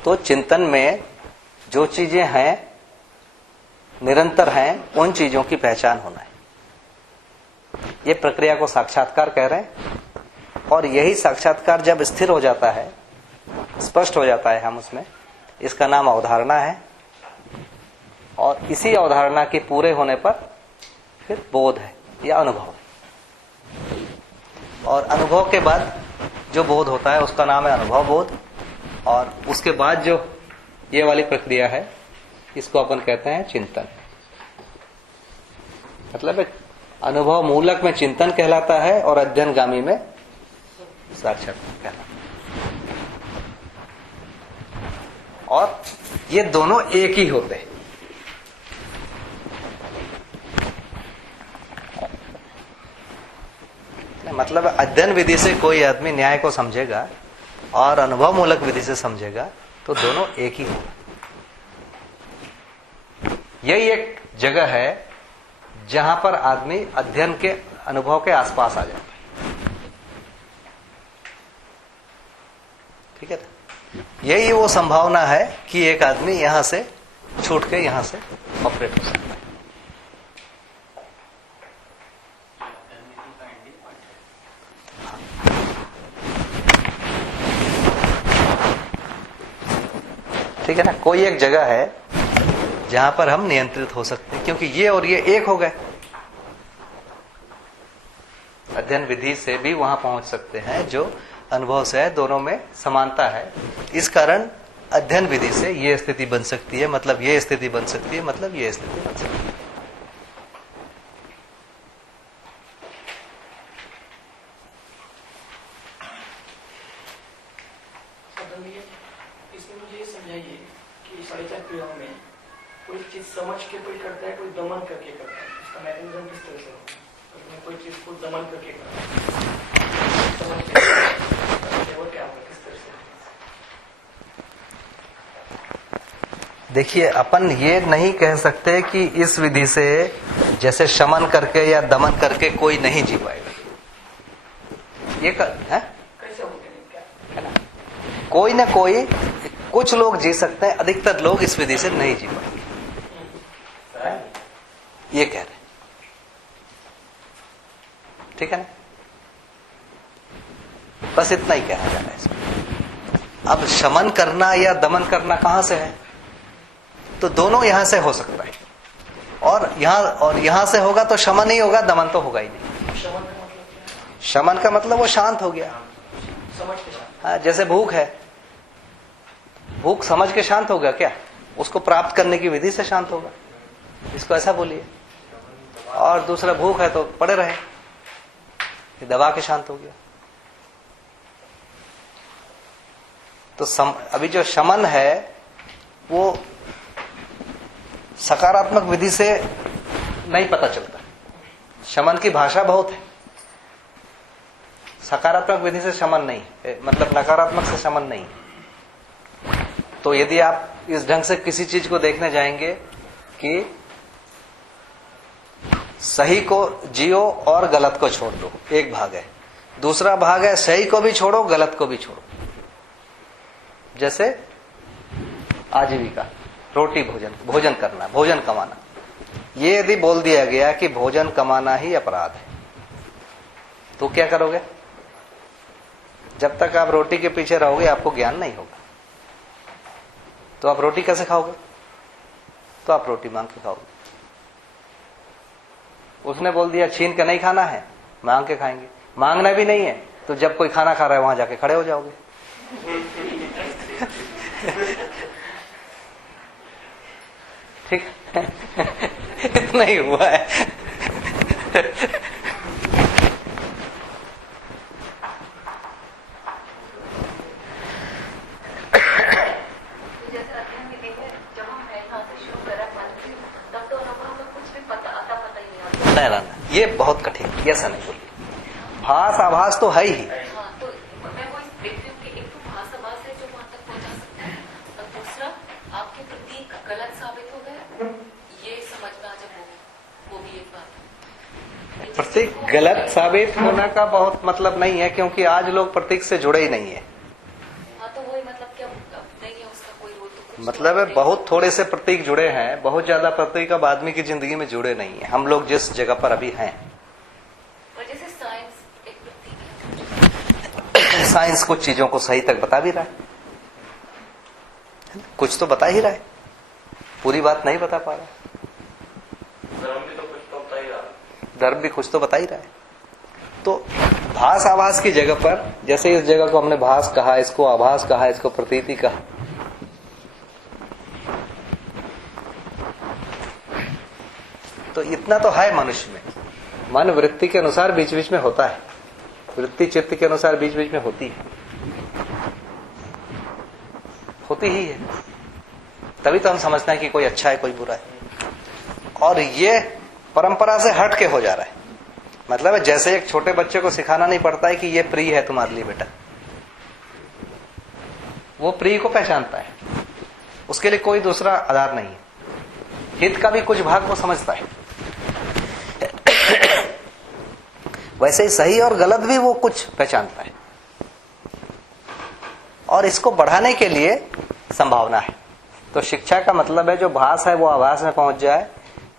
तो चिंतन में जो चीजें हैं निरंतर हैं, उन चीजों की पहचान होना है। ये प्रक्रिया को साक्षात्कार कह रहे हैं, और यही साक्षात्कार जब स्थिर हो जाता है, स्पष्ट हो जाता है हम उसमें, इसका नाम अवधारणा है। और इसी अवधारणा के पूरे होने पर फिर बोध है या अनुभव है, और अनुभव के बाद जो बोध होता है उसका नाम है अनुभव बोध। और उसके बाद जो ये वाली प्रक्रिया है इसको अपन कहते हैं चिंतन। मतलब एक अनुभव मूलक में चिंतन कहलाता है और अध्ययनगामी में साक्षात्कार कहलाता है। और ये दोनों एक ही होते हैं। मतलब अध्ययन विधि से कोई आदमी न्याय को समझेगा और अनुभव मूलक विधि से समझेगा तो दोनों एक ही होगा। यही एक जगह है जहां पर आदमी अध्ययन के अनुभव के आसपास आ जाता है। ठीक है ना। यही वो संभावना है कि एक आदमी यहां से छूट के यहां से ऑपरेट हो सकता है। ठीक है ना, कोई एक जगह है जहां पर हम नियंत्रित हो सकते हैं, क्योंकि ये और ये एक हो गए। अध्ययन विधि से भी वहां पहुंच सकते हैं जो अनुभव से है, दोनों में समानता है। इस कारण अध्ययन विधि से ये स्थिति बन सकती है, मतलब ये स्थिति बन सकती है, मतलब ये स्थिति बन सकती है। इसमें मुझे ये समझाइए कि साढ़े चार क्रियाओं में कोई चीज समझ के कोई करता है, कोई दमन करके करता है, इसका मैकेनिज्म किस तरह से होता है? मैं कोई चीज को दमन करके करता हूं, समझ के वो क्या होगा, किस तरह से? देखिए, अपन ये नहीं कह सकते कि इस विधि से जैसे शमन करके या दमन करके कोई नहीं जी पाएगा। ये है कैसे होगा क्या? है ना, कोई ना कोई, कुछ लोग जी सकते हैं, अधिकतर लोग इस विधि से नहीं जी पाएंगे, ये कह रहे हैं। ठीक है ना, बस इतना ही कहना जा रहा है इसमें। अब शमन करना या दमन करना कहां से है? तो दोनों यहां से हो सकता है, और यहां से होगा तो शमन नहीं होगा, दमन तो होगा ही नहीं। शमन का मतलब क्या है? शमन का मतलब वो शांत हो गया। समझ के साथ। हाँ, जैसे भूख है, भूख समझ के शांत होगा क्या? उसको प्राप्त करने की विधि से शांत होगा, इसको ऐसा बोलिए। और दूसरा भूख है तो पड़े रहे, दबा के शांत हो गया। तो अभी जो शमन है वो सकारात्मक विधि से नहीं पता चलता। शमन की भाषा बहुत है, सकारात्मक विधि से शमन नहीं, मतलब नकारात्मक से शमन नहीं। तो यदि आप इस ढंग से किसी चीज को देखने जाएंगे कि सही को जियो और गलत को छोड़ दो, एक भाग है। दूसरा भाग है सही को भी छोड़ो, गलत को भी छोड़ो। जैसे आजीविका, रोटी भोजन करना, भोजन कमाना। ये यदि बोल दिया गया कि भोजन कमाना ही अपराध है, तो क्या करोगे? जब तक आप रोटी के पीछे रहोगे आपको ज्ञान नहीं होगा। तो आप रोटी कैसे खाओगे? तो आप रोटी मांग के खाओगे। उसने बोल दिया छीन के नहीं खाना है, मांग के खाएंगे। मांगना भी नहीं है तो जब कोई खाना खा रहा है वहां जाके खड़े हो जाओगे। ठीक इतना ही हुआ है। ये बहुत कठिन, ऐसा नहीं बोलिए। भास आभास तो है ही। हाँ, तो मैं वो देखती हूँ कि एक तो भास आभास है जो वहां तक पहुंचा सकता है, और दूसरा आपके प्रतीक गलत साबित हो गए, ये समझ में आ जाए, वो भी एक बात है। प्रतीक गलत साबित होने का बहुत मतलब नहीं है, क्योंकि आज लोग प्रतीक से जुड़े ही नहीं है। हाँ, तो वही मतलब क्या नहीं है उसका कोई रोल, तो कुछ मतलब है बहुत थोड़े से प्रतीक जुड़े हैं, बहुत ज्यादा प्रतीक अब आदमी की जिंदगी में जुड़े नहीं है। हम लोग जिस जगह पर अभी हैं, और जैसे साइंस एक प्रतीक है, साइंस कुछ चीजों को सही तक बता भी रहा है, कुछ तो बता ही रहा है, पूरी बात नहीं बता पा रहा। धर्म भी कुछ तो बता ही रहा है। तो भास आभास की जगह पर, जैसे इस जगह को हमने भास कहा, इसको आभास कहा, इसको प्रतीति कहा, तो इतना तो है मनुष्य में। मन वृत्ति के अनुसार बीच बीच में होता है, वृत्ति चित्त के अनुसार बीच बीच में होती ही है। तभी तो हम समझते हैं कि कोई अच्छा है कोई बुरा है, और ये परंपरा से हट के हो जा रहा है। मतलब जैसे एक छोटे बच्चे को सिखाना नहीं पड़ता है कि ये प्रिय है तुम्हारे लिए बेटा, वो प्रिय को पहचानता है, उसके लिए कोई दूसरा आधार नहीं है। हित का भी कुछ भाग वो समझता है, वैसे ही सही और गलत भी वो कुछ पहचानता है। और इसको बढ़ाने के लिए संभावना है। तो शिक्षा का मतलब है जो भास है वो आभास में पहुंच जाए,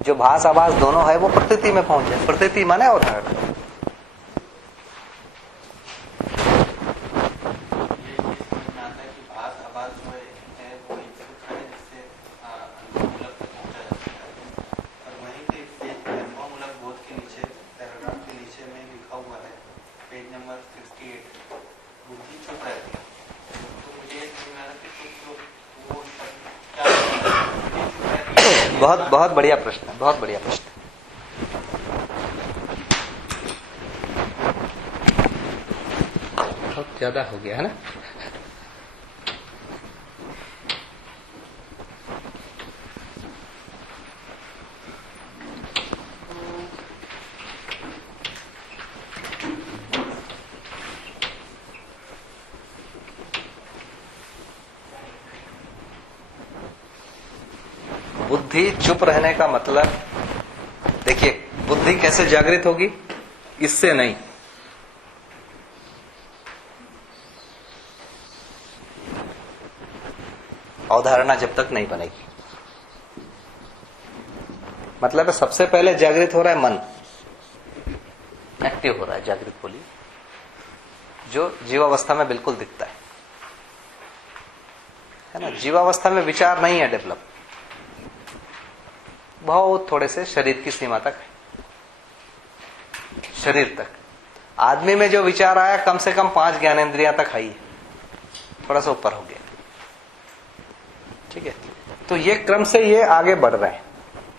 जो भास आभास दोनों है वो प्रतीति में पहुंच जाए। प्रतीति माने उदाहरण। बहुत बहुत बढ़िया प्रश्न है, बहुत बढ़िया प्रश्न। बहुत ज्यादा हो गया है ना। बुद्धि चुप रहने का मतलब, देखिए बुद्धि कैसे जागृत होगी, इससे नहीं। अवधारणा जब तक नहीं बनेगी, मतलब सबसे पहले जागृत हो रहा है मन, एक्टिव हो रहा है, जागृत बोलिए, जो जीवावस्था में बिल्कुल दिखता है ना। जीवावस्था में विचार नहीं है डेवलप, बहुत थोड़े से शरीर की सीमा तक है, शरीर तक। आदमी में जो विचार आया कम से कम 5 ज्ञानेंद्रियां तक आई है, थोड़ा सा ऊपर हो गया, ठीक है। तो ये क्रम से ये आगे बढ़ रहे हैं।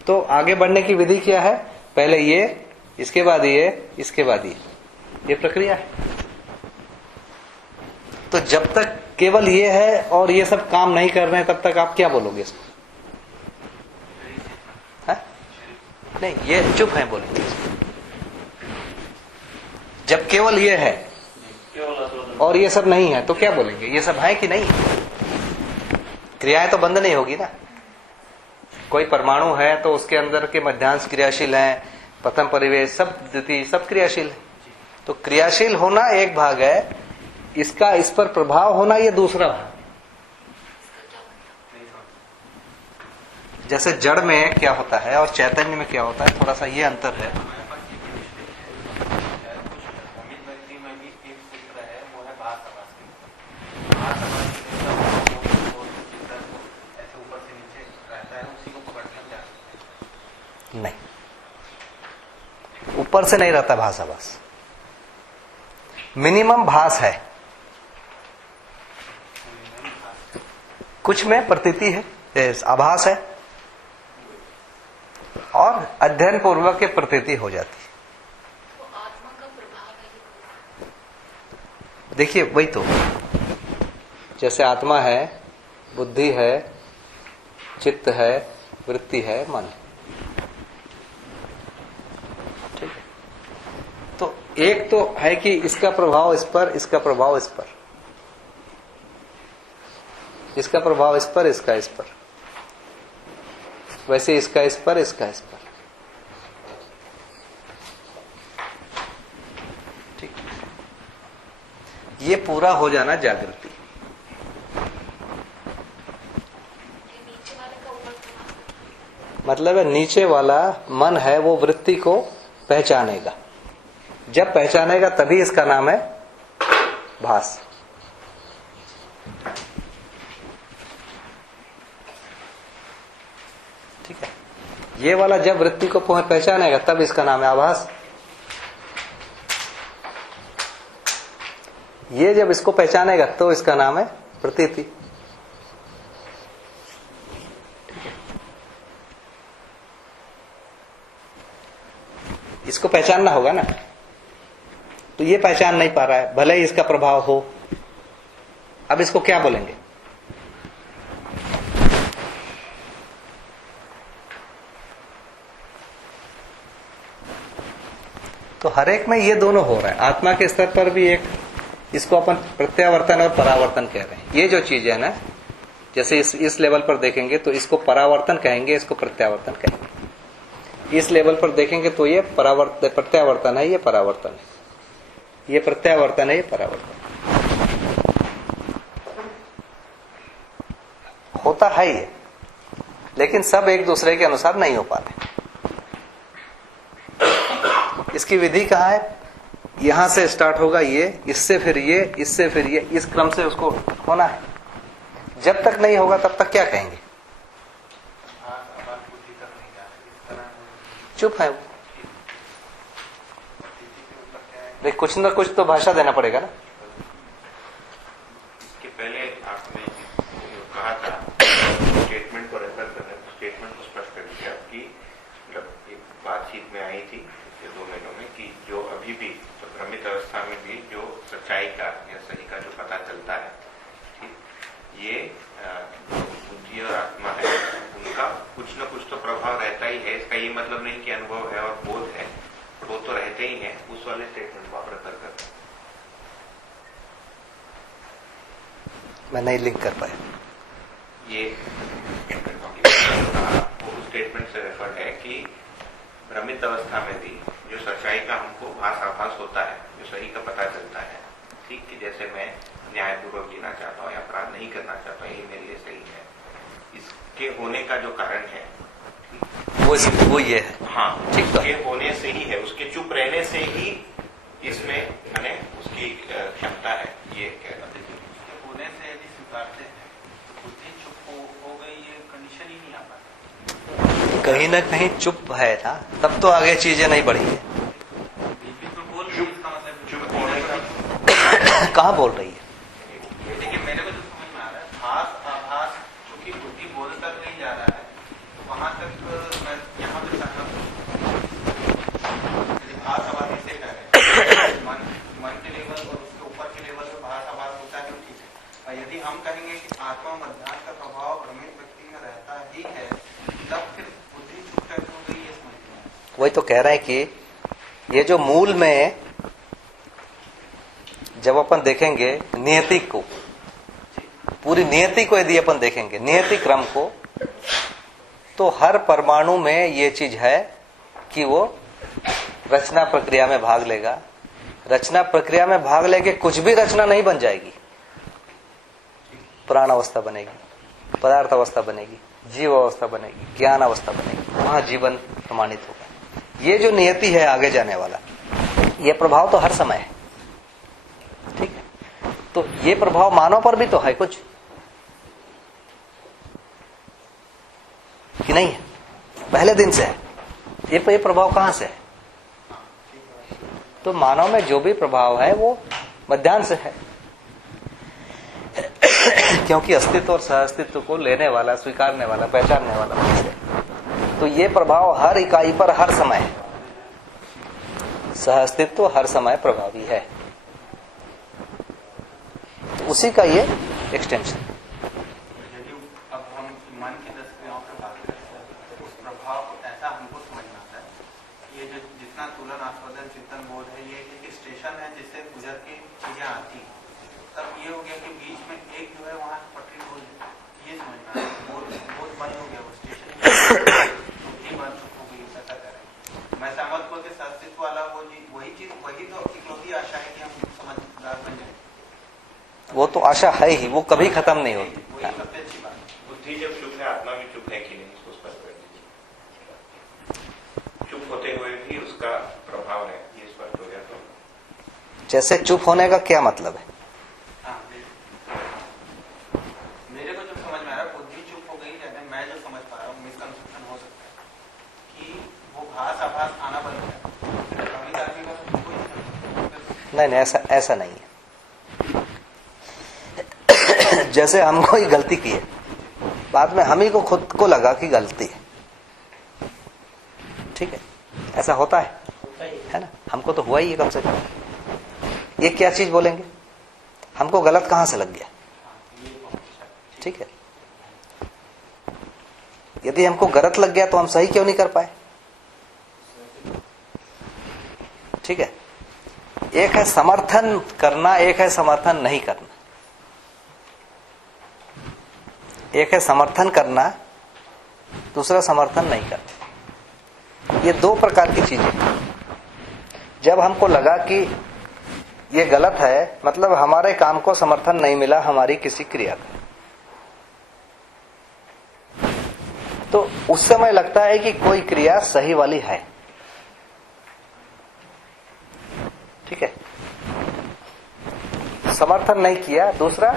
तो आगे बढ़ने की विधि क्या है, पहले ये, इसके बाद ये, इसके बाद ये प्रक्रिया है। तो जब तक केवल ये है और ये सब काम नहीं कर रहे हैं तब तक आप क्या बोलोगे इसको? नहीं, ये चुप है बोलेंगे। जब केवल ये है और ये सब नहीं है तो क्या बोलेंगे? ये सब है कि नहीं? क्रियाएं तो बंद नहीं होगी ना। कोई परमाणु है तो उसके अंदर के मध्यांश क्रियाशील हैं, प्रथम परिवेश सब, द्वितीय सब क्रियाशील है। तो क्रियाशील होना एक भाग है, इसका इस पर प्रभाव होना ये दूसरा भाग। जैसे जड़ में क्या होता है और चैतन्य में क्या होता है, थोड़ा सा ये अंतर है। नहीं, ऊपर से नहीं रहता भास आभास, मिनिमम भास है, कुछ में प्रतीति है, आभास है, और अध्ययन पूर्वक के प्रतीति हो जाती है। तो आत्मा का प्रभाव है। देखिए वही तो, जैसे आत्मा है, बुद्धि है, चित्त है, वृत्ति है, मन, ठीक है। तो एक तो है कि इसका प्रभाव इस पर, इसका प्रभाव इस पर, इसका प्रभाव इस पर, इसका इस पर, वैसे इसका इस पर, इसका इस पर, ठीक। ये पूरा हो जाना जागृति। नीचे वाले का ऊपर प्रभाव। मतलब है नीचे वाला मन है वो वृत्ति को पहचानेगा, जब पहचानेगा तभी इसका नाम है भास। ठीक है, ये वाला जब वृत्ति को पहचानेगा तब इसका नाम है आभास। ये जब इसको पहचानेगा तो इसका नाम है प्रतीति। इसको पहचानना होगा ना, तो ये पहचान नहीं पा रहा है, भले ही इसका प्रभाव हो। अब इसको क्या बोलेंगे? तो हर एक में ये दोनों हो रहा है। आत्मा के स्तर पर भी एक, इसको अपन प्रत्यावर्तन और परावर्तन कह रहे हैं। ये जो चीज है ना, जैसे इस लेवल पर देखेंगे तो इसको परावर्तन कहेंगे, इसको प्रत्यावर्तन कहेंगे। इस लेवल पर देखेंगे तो ये प्रत्यावर्तन है, ये परावर्तन है, ये प्रत्यावर्तन है, ये परावर्तन। होता है ये, लेकिन सब एक दूसरे के अनुसार नहीं हो पाते। इसकी विधि कहाँ है? यहां से स्टार्ट होगा ये, इससे फिर ये, इससे फिर ये, इस क्रम से उसको होना है। जब तक नहीं होगा तब तक क्या कहेंगे? चुप है वो। लेकिन कुछ ना कुछ तो भाषा देना पड़ेगा ना। इसके पहले आपने कहा था स्टेटमेंट को रेफर करने, स्टेटमेंट को स्पष्ट कर दिया कि मतलब एक बातचीत में आई थी पिछले 2 महीनों में कि जो अभी भी तो भ्रमित अवस्था में भी जो सच्चाई का या सही का जो पता चलता है, ठीक, ये बुद्धि और आत्मा है, उनका कुछ न कुछ तो प्रभाव रहता ही है। इसका ये मतलब नहीं कि अनुभव है और बोध है, वो तो रहते ही हैं। उस वाले स्टेटमेंट को आप रेफर करते हैं। मैं नहीं लिंक कर पाया। ये वो स्टेटमेंट से रेफर है कि भ्रमित अवस्था में भी जो सच्चाई का हमको आभास होता है, जो सही का पता चलता है, ठीक, कि जैसे मैं न्यायपूर्वक जीना चाहता हूँ या अपराध नहीं करना चाहता हूँ, ये मेरे लिए सही है। इसके होने का जो कारण है वो ये है। हाँ, ठीक, तो उसके होने से ही है, उसके चुप रहने से ही इसमें मैंने उसकी क्षमता है, ये कहना। होने से यदि स्वीकारते हैं तो बुद्धि चुप हो गई, ये कंडीशन ही नहीं आ पाती। कहीं ना कहीं चुप है ना, तब तो आगे चीजें नहीं बढ़ी है। बिल्कुल बोल रही है, इसका मतलब चुप होने का कहाँ बोल रही है? देखिए मेरे को जो समझ में आ रहा है, भास आभास चूंकि बुद्धि बोध तक नहीं जा रहा है, तो वहां तक मैं यहाँ पे भास आभास इसे कह रहे हैं, मन के लेवल और उसके ऊपर के लेवल पे भास आभास होता है, तो ठीक है। और यदि हम कहेंगे कि आत्मा मध्यान्ह का प्रभाव भ्रमित व्यक्ति में रहता ही है, तब फिर बुद्धि चुप कैसे हो गई, ये समझते हैं। वही तो कह रहे हैं कि ये जो मूल में जब अपन देखेंगे नियति को, पूरी नियति को यदि अपन देखेंगे, नियति क्रम को, तो हर परमाणु में ये चीज है कि वो रचना प्रक्रिया में भाग लेगा। रचना प्रक्रिया में भाग लेके कुछ भी रचना नहीं बन जाएगी। प्राण अवस्था बनेगी, पदार्थ अवस्था बनेगी, जीव अवस्था बनेगी, ज्ञान अवस्था बनेगी, वहां जीवन प्रमाणित होगा। ये जो नियति है आगे जाने वाला, ये प्रभाव तो हर समय है, ठीक है। तो ये प्रभाव मानव पर भी तो है कुछ, कि नहीं है? पहले दिन से है ये प्रभाव कहां से है? तो मानव में जो भी प्रभाव है वो मध्यान्ह से है, क्योंकि अस्तित्व और सहअस्तित्व को लेने वाला, स्वीकारने वाला, पहचानने वाला है। तो ये प्रभाव हर इकाई पर हर समय है। सहअस्तित्व हर समय प्रभावी है, तो उसी का ये एक्सटेंशन। यदि अब हम मन की 10 क्रियाओं पर बात करते हैं, उस प्रभाव को ऐसा हमको समझना है कि ये जो जितना तुलन, आस्वादन, चिंतन, बोध है, ये एक स्टेशन है जिससे गुजर के चीजें आती हैं। तब ये हो गया कि बीच में एक जो है वहां पटरी हो, ये समझना है, बोध बंद हो गया, वो स्टेशन बुद्धि बंद चुप हो गई, ऐसा कर रहे हैं। मैं सहमत हूं कि अस्तित्व वाला वही चीज, वही तो इकलौती आशा है कि हम समझदार बन जाए। वो तो आशा है ही, वो कभी खत्म नहीं होती। वही सबसे अच्छी बात है। बुद्धि जब चुप है, आत्मा भी चुप है कि नहीं, इसको स्पष्ट कर दीजिए। चुप होते हुए भी उसका प्रभाव है, ये स्पष्ट हो गया। तो जैसे चुप होने का क्या मतलब है? हाँ, मेरे को जो समझ में आ रहा है, बुद्धि चुप हो गई है, मैं जो समझ पा रहा हूँ, मिसकंसेप्शन हो सकता है कि वो भास आभास आना बंद हो गया। कभी आदमी का तो कोई नहीं, ऐसा नहीं है। जैसे हम कोई गलती की है, बाद में हम ही को खुद को लगा कि गलती है, ठीक है, ऐसा होता है ना? हमको तो हुआ ही है कम से कम। ये क्या चीज बोलेंगे? हमको गलत कहां से लग गया, ठीक है। यदि हमको गलत लग गया तो हम सही क्यों नहीं कर पाए, ठीक है। एक है समर्थन करना, एक है समर्थन नहीं करना। एक है समर्थन करना, दूसरा समर्थन नहीं करना। ये दो प्रकार की चीजें। जब हमको लगा कि ये गलत है, मतलब हमारे काम को समर्थन नहीं मिला हमारी किसी क्रिया का, तो उस समय लगता है कि कोई क्रिया सही वाली है। ठीक है, समर्थन नहीं किया, दूसरा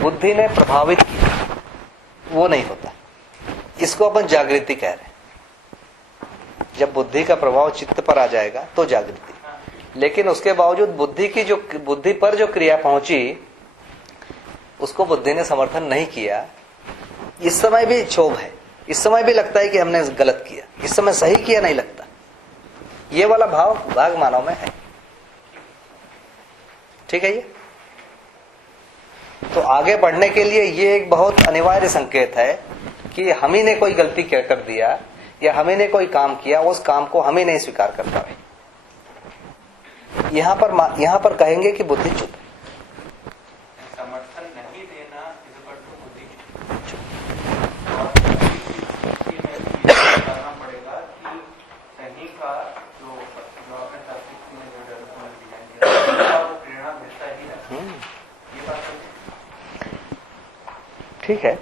बुद्धि ने प्रभावित किया, वो नहीं होता। इसको अपन जागृति कह रहे हैं। जब बुद्धि का प्रभाव चित्त पर आ जाएगा तो जागृति। लेकिन उसके बावजूद बुद्धि पर जो क्रिया पहुंची उसको बुद्धि ने समर्थन नहीं किया, इस समय भी क्षोभ है, इस समय भी लगता है कि हमने गलत किया, इस समय सही किया नहीं लगता। ये वाला भाग मानव में है। ठीक है। ये तो आगे बढ़ने के लिए ये एक बहुत अनिवार्य संकेत है कि हम ही ने कोई गलती कर दिया या हम ही ने कोई काम किया, उस काम को हम ही नहीं स्वीकार कर पाए। यहां पर कहेंगे कि बुद्धि चुप है। समर्थन नहीं देना इस पर तो बुद्धि करना पड़ेगा कि सही का जो आपने शास्त्रिक में जो डेवलपमेंट डिजाइन किया वो प्रेरणा मिलता ही रहता है। ये बात ठीक है।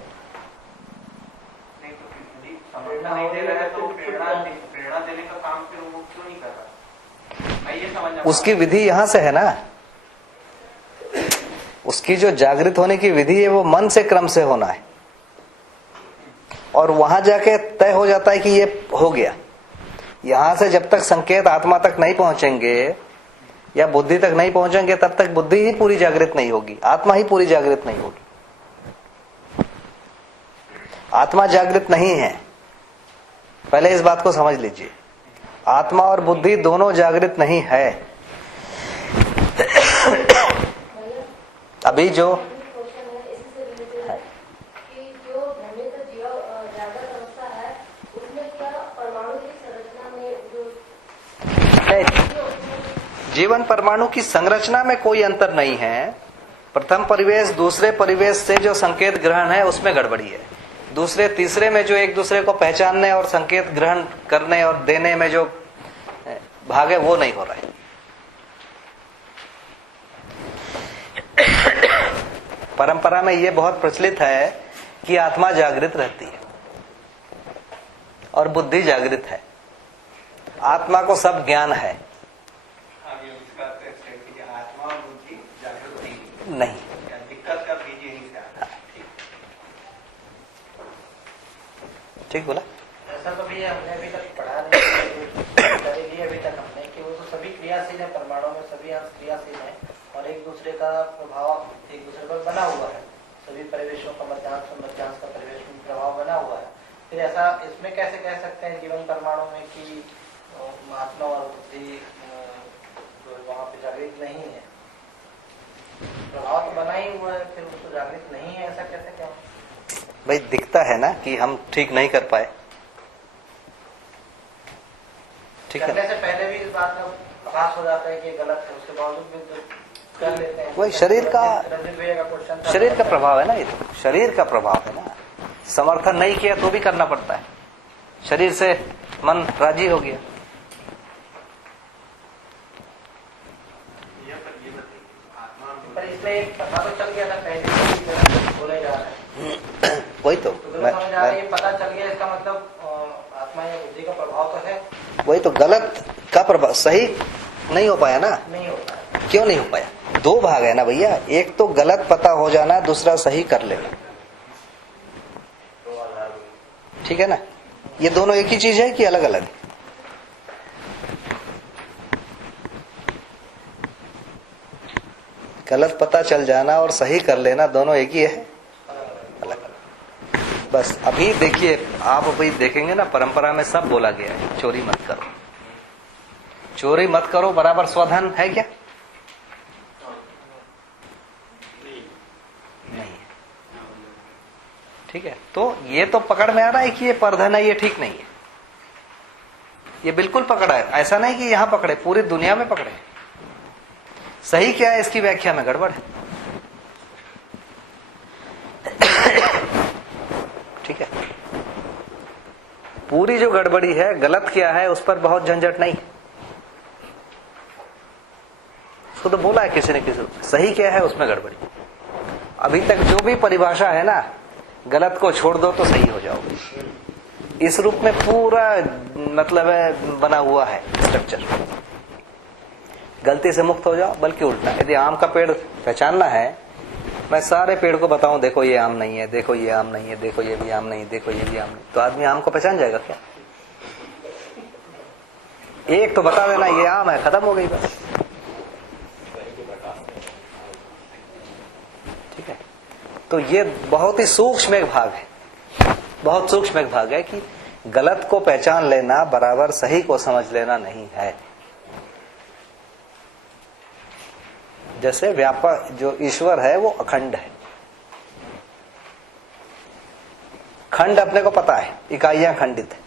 नहीं तो यदि समर्थन नहीं दे रहा है तो प्रेरणा देने का काम फिर वो क्यों नहीं कर रहा? मैं ये समझना उसकी विधि यहां से है ना, उसकी जो जागृत होने की विधि है वो मन से क्रम से होना है, और वहां जाके तय हो जाता है कि ये हो गया। यहां से जब तक संकेत आत्मा तक नहीं पहुंचेंगे या बुद्धि तक नहीं पहुंचेंगे तब तक बुद्धि ही पूरी जागृत नहीं होगी, आत्मा ही पूरी जागृत नहीं होगी। आत्मा जागृत नहीं है, पहले इस बात को समझ लीजिए। आत्मा और बुद्धि दोनों जागृत नहीं है। अभी जो जीवन परमाणु की संरचना में कोई अंतर नहीं है। प्रथम परिवेश दूसरे परिवेश से जो संकेत ग्रहण है उसमें गड़बड़ी है। दूसरे तीसरे में जो एक दूसरे को पहचानने और संकेत ग्रहण करने और देने में जो भाग है वो नहीं हो रहा है। परंपरा में ये बहुत प्रचलित है कि आत्मा जागृत रहती है और बुद्धि जागृत है, आत्मा को सब ज्ञान है। आत्मा और बुद्धि जागृत नहीं, दिक्कत का बीज यही से आता है। ठीक बोला। ऐसा तो भी हमने अभी तक पढ़ा नहीं, अभी तक हमने कि वो तो सभी क्रियाशील है, परमाणु में सभी अंश क्रियाशील है और एक दूसरे का प्रभाव एक दूसरे पर बना हुआ है। सभी परिवेशों का मध्यांश का परिवेश में प्रभाव बना हुआ है। फिर ऐसा इसमें कैसे कह सकते हैं जीवन परमाणु में कि महात्मा और बुद्धि वहाँ पे जागृत नहीं है? प्रभाव तो बना ही हुआ है, फिर उसको जागृत नहीं है, ऐसा कैसे क्या? भाई दिखता है ना कि हम ठीक नहीं कर पाए। ठीक है, करने से पहले भी इस बात का प्रकाश हो जाता है कि गलत है, उसके बावजूद भी तो कर लेते हैं। वही शरीर का प्रभाव है ना, ये तो शरीर का प्रभाव है ना। समर्थन नहीं किया तो भी करना पड़ता है, शरीर से मन राजी हो गया। पर इसमें एक पता तो चल गया था पहले बोले जा रहा है, वही तो पता चल गया, इसका मतलब आत्मा या बुद्धि का प्रभाव तो है। वही तो गलत का प्रभाव सही नहीं हो पाया ना। नहीं हो पाया। क्यों नहीं हो पाया? दो भाग है ना भैया, एक तो गलत पता हो जाना, दूसरा सही कर लेना। ठीक है ना, ये दोनों एक ही चीज है कि अलग अलग? गलत पता चल जाना और सही कर लेना दोनों एक ही है, अलग अलग। बस अभी देखिए, आप अभी देखेंगे ना परंपरा में सब बोला गया है, चोरी मत करो, चोरी मत करो बराबर स्वधन है क्या? नहीं। ठीक है, तो ये तो पकड़ में आ रहा है कि ये परधन है, ये ठीक नहीं है, ये बिल्कुल पकड़ा है। ऐसा नहीं कि यहां पकड़े, पूरी दुनिया में पकड़े। सही क्या है इसकी व्याख्या में गड़बड़ है। ठीक है, पूरी जो गड़बड़ी है, गलत क्या है उस पर बहुत झंझट नहीं। उसको तो बोला है किसी ने किसी, सही क्या है उसमें गड़बड़ी। अभी तक जो भी परिभाषा है ना, गलत को छोड़ दो तो सही हो जाओगे। इस रूप में पूरा मतलब है बना हुआ है स्ट्रक्चर। गलती से मुक्त हो जाओ, बल्कि उल्टा। यदि आम का पेड़ पहचानना है, मैं सारे पेड़ को बताऊं देखो ये आम नहीं है, देखो ये आम नहीं है, देखो ये भी आम नहीं, देखो ये भी आम नहीं, तो आदमी आम को पहचान जाएगा क्या? एक तो बता देना ये आम है, खत्म हो गई बस। ठीक है, तो ये बहुत ही सूक्ष्म एक भाग है, बहुत सूक्ष्म एक भाग है कि गलत को पहचान लेना बराबर सही को समझ लेना नहीं है। जैसे व्यापक जो ईश्वर है वो अखंड है, खंड अपने को पता है, इकाइयां खंडित है,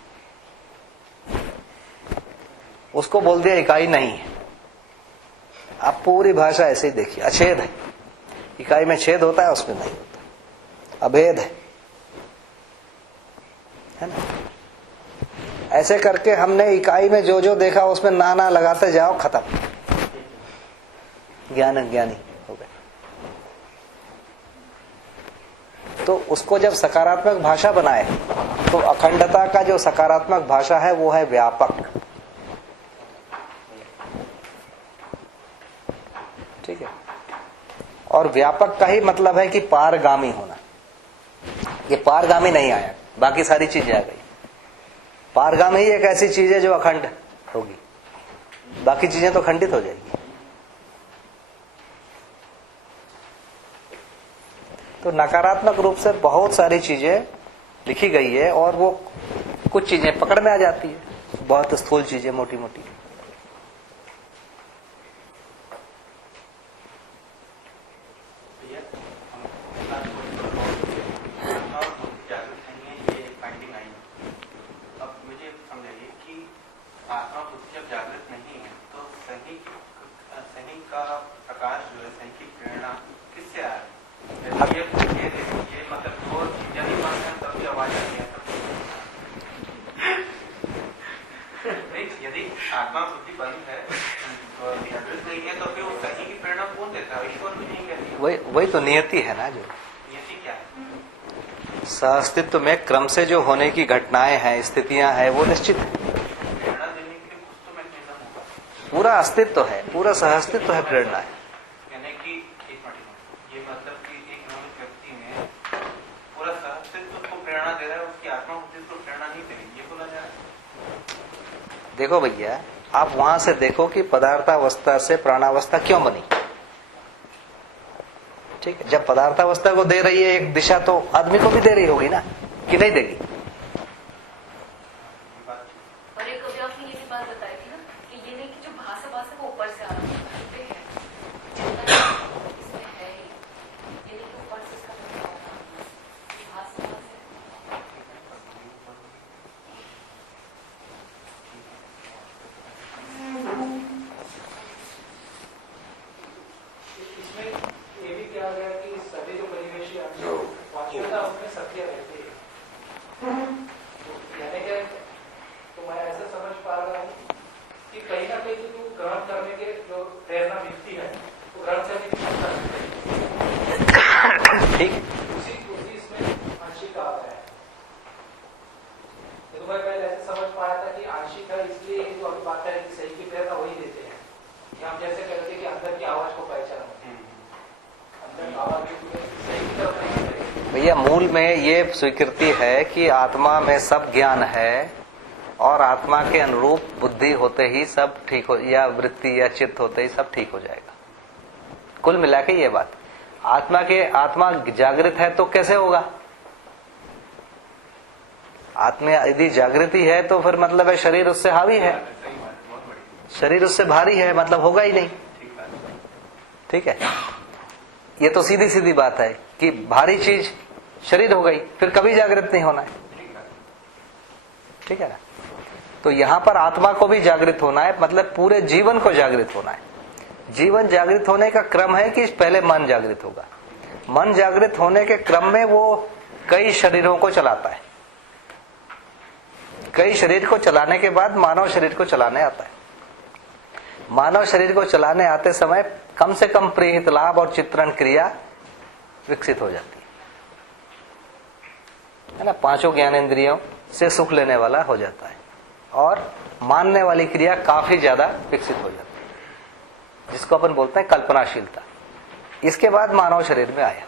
उसको बोल दिया इकाई नहीं है। आप पूरी भाषा ऐसे ही देखिए, अछेद है, इकाई में छेद होता है, उसमें नहीं होता, अभेद है ना। ऐसे करके हमने इकाई में जो जो देखा उसमें ना लगाते जाओ, खत्म, ज्ञान ज्ञानी हो गए। तो उसको जब सकारात्मक भाषा बनाए तो अखंडता का जो सकारात्मक भाषा है वो है व्यापक। ठीक है, और व्यापक का ही मतलब है कि पारगामी होना। ये पारगामी नहीं आया, बाकी सारी चीजें आ गई। पारगामी ही एक ऐसी चीज है जो अखंड होगी, बाकी चीजें तो खंडित हो जाएगी। तो नकारात्मक रूप से बहुत सारी चीजें लिखी गई है और वो कुछ चीजें पकड़ में आ जाती है, बहुत स्थूल चीजें, मोटी मोटी। आत्मा बुद्धि बंद है तो जागृत नहीं है, तो फिर वो सही की प्रेरणा कौन देता है? ईश्वर भी नहीं कहती। वही तो नियति है ना। जो नियति क्या है? सहअस्तित्व में क्रम से जो होने की घटनाएं हैं, स्थितियां हैं, वो निश्चित है। प्रेरणा देने के लिए कुछ तो मैकेनिज्म होगा। पूरा अस्तित्व है, पूरा सहअस्तित्व है, प्रेरणा है। यानी कि ये मतलब कि एक नॉमिक व्यक्ति में पूरा सहअस्तित्व को प्रेरणा दे रहा है, उसकी आत्मा बुद्धि को प्रेरणा नहीं दे रही, ये बोला जा रहा है। देखो भैया, आप वहां से देखो कि पदार्थावस्था से प्राणावस्था क्यों बनी। ठीक है, जब पदार्थावस्था को दे रही है एक दिशा, तो आदमी को भी दे रही होगी ना, कि नहीं देगी? और एक कभी आपने ये भी बात बताई थी ना कि ये नहीं कि जो भाषा वो ऊपर से आ रहा है, इसमें है ही, ये नहीं कि ऊपर से इसका भाषा इसमें ये भी किया गया कि सभी जो परिवेशी वाच्यता उसमें सत्य रहती है। यानी कि तो मैं ऐसा समझ पा रहा हूँ कि कहीं ना कहीं जो ग्रहण करने के जो प्रेरणा मिलती है तो ग्रहण से भी ठीक, उसी इसमें आंशिक आ गया है। तो मैं पहले ऐसे समझ पाया था कि आंशिक है, इसलिए जो अभी बात है कि सही की प्रेरणा वही देते हैं, कि हम जैसे कहते हैं कि अंदर की आवाज को पहचानो, अंदर की आवाज सही की तरफ नहीं करेगी। भैया मूल में ये स्वीकृति है कि आत्मा में सब ज्ञान है और आत्मा के अनुरूप बुद्धि होते ही सब ठीक हो, या वृत्ति या चित्त होते ही सब ठीक हो जाएगा। कुल मिला के ये बात, आत्मा जागृत है तो कैसे होगा? आत्मा यदि जागृति है तो फिर मतलब है शरीर उससे हावी है, शरीर उससे भारी है, मतलब होगा ही नहीं। ठीक है, ये तो सीधी सीधी बात है कि भारी चीज शरीर हो गई, फिर कभी जागृत नहीं होना है। ठीक है ना? तो यहां पर आत्मा को भी जागृत होना है, मतलब पूरे जीवन को जागृत होना है। जीवन जागृत होने का क्रम है कि पहले मन जागृत होगा। मन जागृत होने के क्रम में वो कई शरीरों को चलाता है, कई शरीर को चलाने के बाद मानव शरीर को चलाने आता है। मानव शरीर को चलाने आते समय कम से कम प्रीहित लाभ और चित्रण क्रिया विकसित हो जाती है ना। पांचों ज्ञानेंद्रियों से सुख लेने वाला हो जाता है और मानने वाली क्रिया काफी ज्यादा विकसित हो जाती है, जिसको अपन बोलते हैं कल्पनाशीलता। इसके बाद मानव शरीर में आया,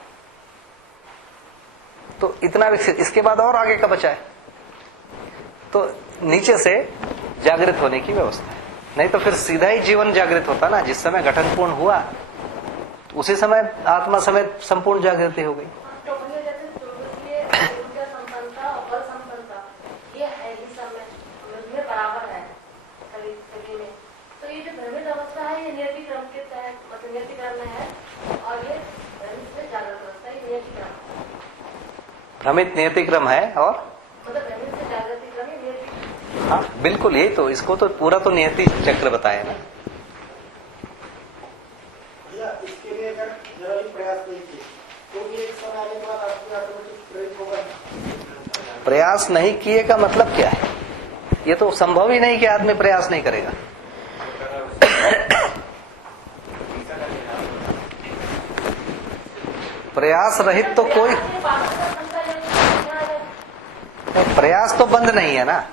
तो इतना विकसित। इसके बाद और आगे का बचा है, तो नीचे से जागृत होने की व्यवस्था है। नहीं तो फिर सीधा ही जीवन जागृत होता ना, जिस समय गठन पूर्ण हुआ उसी समय आत्मा समेत संपूर्ण जागृति हो गई। तो मुझे जैसे ये ऊर्जा संपन्नता और बल संपन्नता ये है ही समय में बराबर है सभी में। तो ये जो भ्रमित अवस्था है ये नियति क्रम के तहत, मतलब नियति क्रम में है, और ये भ्रमित से जागृत अवस्था ये नियति क्रम, भ्रमित नियति क्रम है और मतलब भ्रमित से जागृति क्रम ये नियति। हाँ बिल्कुल, यही तो, इसको तो पूरा तो नियति चक्र बताया ना। इसके लिए अगर जरा भी प्रयास नहीं किए तो भी एक समय आने के बाद आपको ऑटोमेटिक प्रेरित होगा। प्रयास नहीं किए का मतलब क्या है? ये तो संभव ही नहीं कि आदमी प्रयास नहीं करेगा। प्रयास रहित तो कोई प्रयास तो बंद नहीं है ना।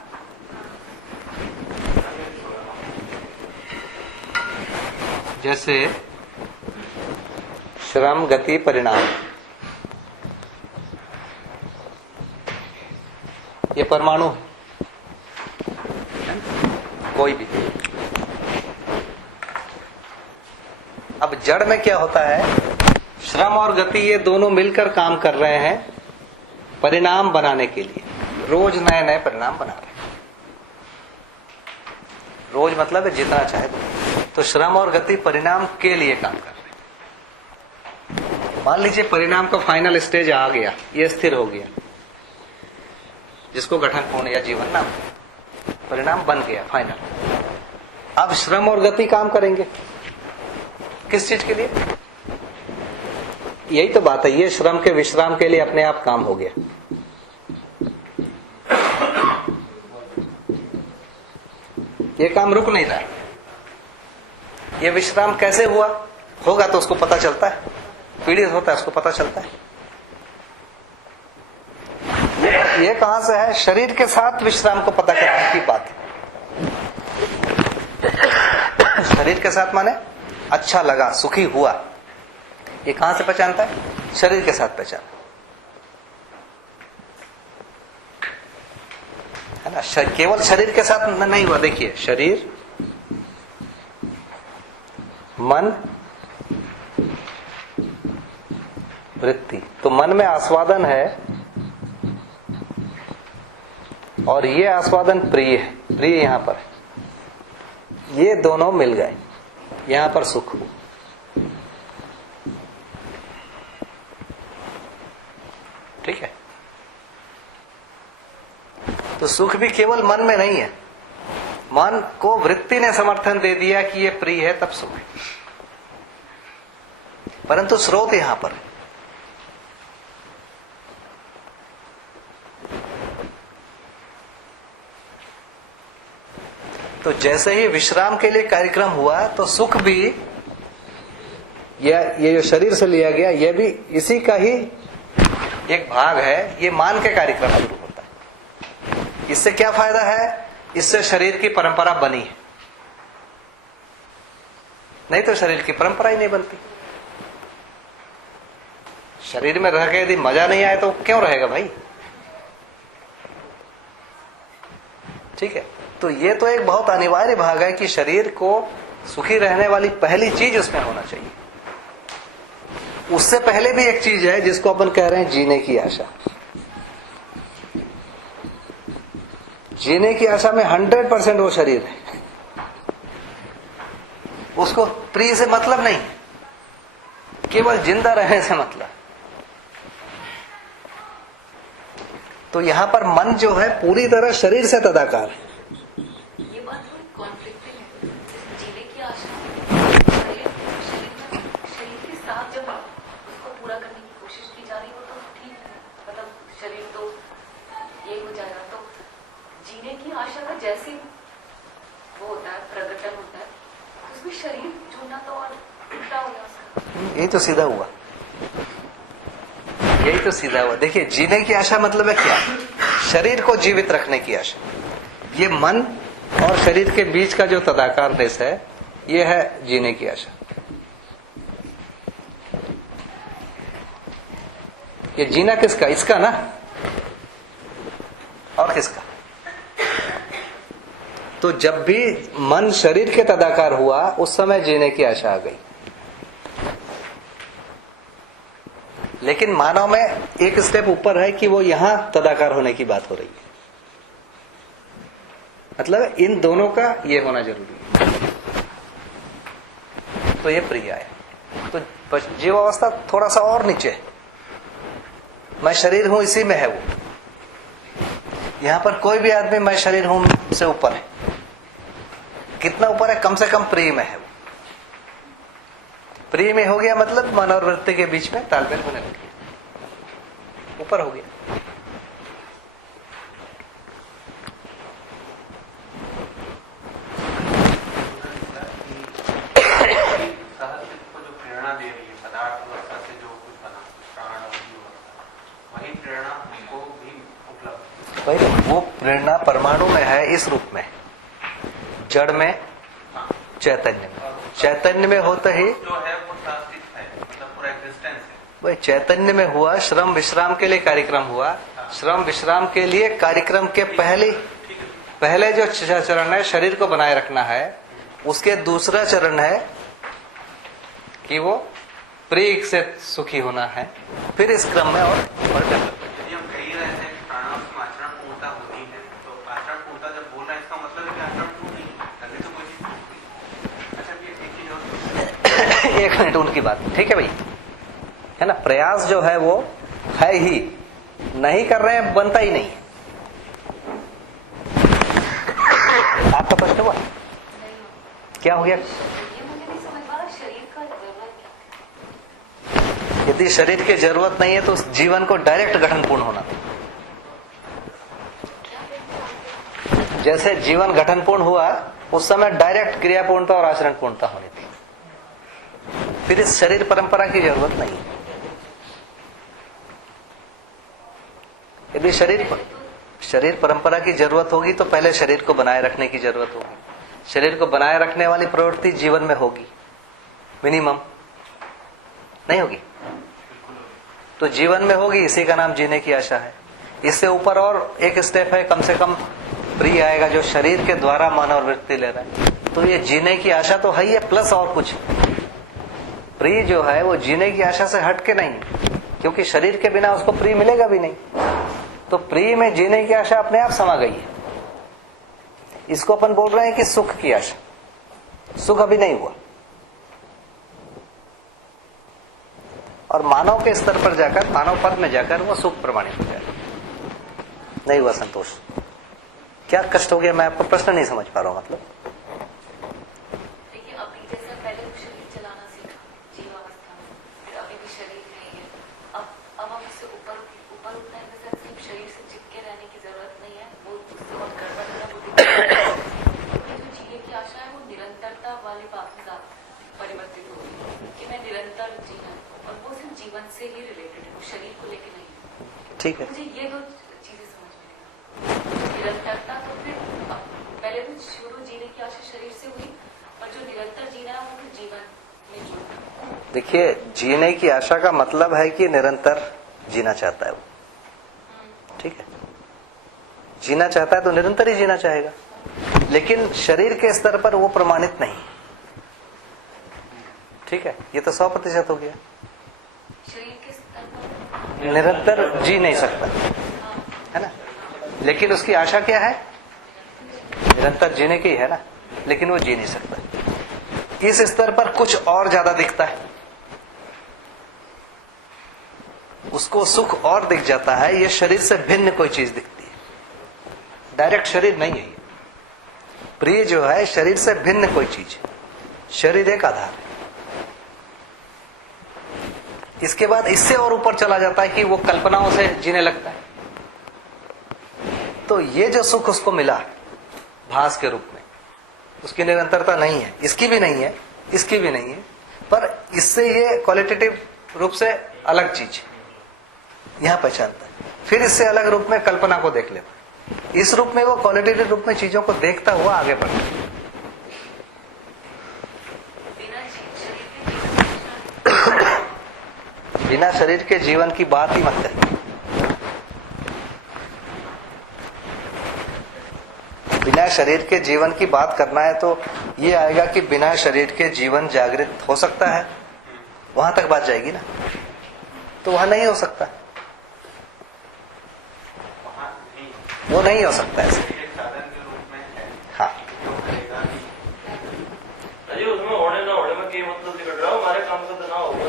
जैसे श्रम गति परिणाम, ये परमाणु है, कोई भी। अब जड़ में क्या होता है, श्रम और गति ये दोनों मिलकर काम कर रहे हैं परिणाम बनाने के लिए। रोज नए नए परिणाम बना रहे हैं। रोज मतलब है जितना चाहे तो श्रम और गति परिणाम के लिए काम कर रहे हैं। मान लीजिए परिणाम का फाइनल स्टेज आ गया, ये स्थिर हो गया, जिसको गठन पूर्ण या जीवन नाम, परिणाम बन गया फाइनल। अब श्रम और गति काम करेंगे किस चीज के लिए? यही तो बात है, ये श्रम के विश्राम के लिए अपने आप काम हो गया। ये काम रुक नहीं रहा। ये विश्राम कैसे हुआ होगा तो उसको पता चलता है, पीड़ित होता है उसको पता चलता है। ये कहां से है? शरीर के साथ विश्राम को पता करने की बात है। शरीर के साथ माने अच्छा लगा, सुखी हुआ, ये कहां से पहचानता है? शरीर के साथ पहचान है ना। केवल शरीर के साथ नहीं हुआ। देखिए, शरीर, मन, वृत्ति, तो मन में आस्वादन है और ये आस्वादन प्रिय है, प्रिय यहां पर, ये दोनों मिल गए, यहां पर सुख हुआ। ठीक है, तो सुख भी केवल मन में नहीं है। मन को वृत्ति ने समर्थन दे दिया कि ये प्रिय है, तब सुख है, परंतु स्रोत यहां पर है। तो जैसे ही विश्राम के लिए कार्यक्रम हुआ तो सुख भी, ये जो शरीर से लिया गया, ये भी इसी का ही एक भाग है। ये मान के कार्यक्रम शुरू होता है। इससे क्या फायदा है? इससे शरीर की परंपरा बनी है, नहीं तो शरीर की परंपरा ही नहीं बनती। शरीर में रह के यदि मजा नहीं आए तो क्यों रहेगा भाई? ठीक है, तो ये तो एक बहुत अनिवार्य भाग है कि शरीर को सुखी रहने वाली पहली चीज उसमें होना चाहिए। उससे पहले भी एक चीज है जिसको अपन कह रहे हैं जीने की आशा। जीने की आशा में 100% वो शरीर है, उसको प्रिय से मतलब नहीं, केवल जिंदा रहने से मतलब। तो यहां पर मन जो है पूरी तरह शरीर से तदाकार है। ये बात कॉन्फ्लिक्टिंग है। जीने की आशा शरीर के साथ जब उसको पूरा करने की कोशिश की जा रही हो तो ठीक है, मतलब शरीर तो ये हो जाएगा। तो जीने की आशा का जैसे वो होता है, प्रकटन होता है, उसमें शरीर जुड़ना तो और उल्टा हो गया उसका। यही तो सीधा हुआ, यही तो सीधा हुआ। देखिए, जीने की आशा मतलब है क्या? शरीर को जीवित रखने की आशा। ये मन और शरीर के बीच का जो तदाकार देश है, ये है जीने की आशा। ये जीना किसका? इसका ना, और किसका? तो जब भी मन शरीर के तदाकार हुआ, उस समय जीने की आशा आ गई। लेकिन मानव में एक स्टेप ऊपर है कि वो यहां तदाकार होने की बात हो रही है। मतलब इन दोनों का ये होना जरूरी है, तो ये प्रिय है। तो जीवावस्था थोड़ा सा और नीचे है। मैं शरीर हूं, इसी में है वो। यहां पर कोई भी आदमी मैं शरीर हूं से ऊपर है। कितना ऊपर है? कम से कम प्रिय में है वो। प्रिय में हो गया मतलब मन और वृत्ति के बीच में तालमेल होने लग गया, ऊपर हो गया। को जो प्रेरणा दे रही है पदार्थ अवस्था से जो कुछ बना प्राण और जीव अवस्था, वही प्रेरणा हमको भी उपलब्ध। भाई वो प्रेरणा परमाणु में है, इस रूप में, जड़ में, चैतन्य में। चैतन्य में होते ही जो है वो शास्त्रित है, मतलब पूरा एग्जिस्टेंस है। वही चैतन्य में हुआ। श्रम विश्राम के लिए कार्यक्रम हुआ। श्रम विश्राम के लिए कार्यक्रम के पहले जो चरण है शरीर को बनाए रखना है, उसके दूसरा चरण है कि वो प्रिय से सुखी होना है। फिर इस क्रम में और डेवलप। यदि हम कह ही रहे हैं कि प्राणायाम में आचरण पूर्णता होती है, तो आचरण पूर्णता जब बोल रहे हैं, इसका मतलब है कि आचरण पूर्ण नहीं करने तो कोई चीज। अच्छा, एक चीज और, एक मिनट, उनकी बात ठीक है भाई, है ना। प्रयास जो है वो है ही, नहीं कर रहे हैं बनता ही नहीं। आपका प्रश्न हुआ? क्या हो गया? ये मुझे नहीं समझ पा रहा, शरीर का जरूरत क्या? यदि शरीर की जरूरत नहीं है तो उस जीवन को डायरेक्ट गठन पूर्ण होना। जैसे जीवन गठन पूर्ण हुआ, उस समय डायरेक्ट क्रिया पूर्णता और आचरण पूर्णता होनी थी। फिर इस शरीर परंपरा की जरूरत नहीं। यदि शरीर परंपरा की जरूरत होगी तो पहले शरीर को बनाए रखने की जरूरत होगी। शरीर को बनाए रखने वाली प्रवृत्ति जीवन में होगी, मिनिमम नहीं होगी तो जीवन में होगी। इसी का नाम जीने की आशा है। इससे ऊपर और एक स्टेप है, कम से कम प्रिय आएगा जो शरीर के द्वारा मानव वृत्ति ले रहा है। तो ये जीने की आशा तो है ही है, प्लस और कुछ। प्रिय जो है वो जीने की आशा से हट के नहीं, क्योंकि शरीर के बिना उसको प्रिय मिलेगा भी नहीं। तो प्रिय में जीने की आशा अपने आप समा गई है। इसको अपन बोल रहे हैं कि सुख की आशा। सुख अभी नहीं हुआ, और मानव के स्तर पर जाकर, मानव पद में जाकर वो सुख प्रमाणित हो जाएगा। नहीं हुआ संतोष। क्या कष्ट हो गया? मैं आपका प्रश्न नहीं समझ पा रहा हूं। मतलब देखिए, अभी जैसे पहले वो शरीर चलाना सीखा जीवावस्था में, फिर अभी भी शरीर नहीं है। अब हम उससे ऊपर उठना है, जैसे सिर्फ शरीर से चिपके रहने की जरूरत नहीं है। वो उससे और गड़बड़ है, वो जो जीने की आशा है वो निरंतरता वाली बात में परिवर्तित होगी कि मैं निरंतर जीना, और वो सिर्फ जीवन से ही रिलेटेड है, वो शरीर को लेकर नहीं। ठीक है, मुझे ये दो चीजें समझ में नहीं। निरंतरता तो फिर पहले भी शुरू जीने की आशा शरीर से हुई, और जो निरंतर जीना है वो फिर जीवन में जुड़ा। देखिए, जीने की आशा का मतलब है कि निरंतर जीना चाहता है वो। ठीक है, जीना चाहता है तो निरंतर ही जीना चाहेगा, लेकिन शरीर के स्तर पर वो प्रमाणित नहीं। ठीक है, ये तो 100% हो गया। शरीर के स्तर पर निरंतर जी नहीं सकता, है ना। लेकिन उसकी आशा क्या है? निरंतर जीने की है ना, लेकिन वो जी नहीं सकता। इस स्तर पर कुछ और ज्यादा दिखता है, उसको सुख और दिख जाता है। ये शरीर से भिन्न कोई चीज दिखती है, डायरेक्ट शरीर नहीं है ये। प्रिय जो है शरीर से भिन्न कोई चीज, शरीर एक आधार है। इसके बाद इससे और ऊपर चला जाता है कि वो कल्पनाओं से जीने लगता है। तो ये जो सुख उसको मिला भास के रूप में, उसकी निरंतरता नहीं है, इसकी भी नहीं है, इसकी भी नहीं है, पर इससे ये क्वालिटेटिव रूप से अलग चीज यहां पहचानता है। फिर इससे अलग रूप में कल्पना को देख लेता है। इस रूप में वो क्वालिटेटिव रूप में चीजों को देखता हुआ आगे बढ़ता है। बिना शरीर के जीवन की बिना शरीर के जीवन की बात ही मत करिए। बिना शरीर के जीवन की बात करना है तो ये आएगा कि बिना शरीर के जीवन जागृत हो सकता है, वहां तक बात जाएगी ना, तो वहां नहीं हो सकता, वहाँ नहीं, वो नहीं हो सकता है। एक साधन के रूप में है, हाँ, जो करेगा कि अरे उसमें होने ना होने में क्या मतलब निकल रहा हो, हमारे काम से तो ना होगा।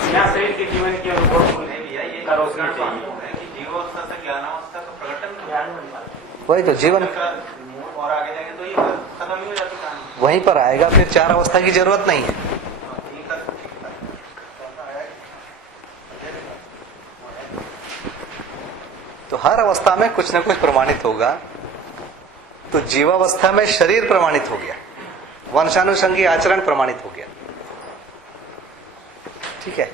बिना शरीर के जीवन की अनुभव नहीं भैया, ये करो रोजगार उसमें तो चाहिए। अनुभव है कि जीवावस्था से ज्ञानावस्था का प्रकटन ज्ञान बन पाता वही तो जीवन और आगे जाएंगे तो ये खत्म ही हो जाती कहानी। वहीं पर आएगा, फिर 4 अवस्था की जरूरत नहीं है। ये कर सकते हैं। तो हर अवस्था में कुछ न कुछ प्रमाणित होगा। तो जीवावस्था में शरीर प्रमाणित हो गया, वंशानुषंगी आचरण प्रमाणित हो गया, ठीक है।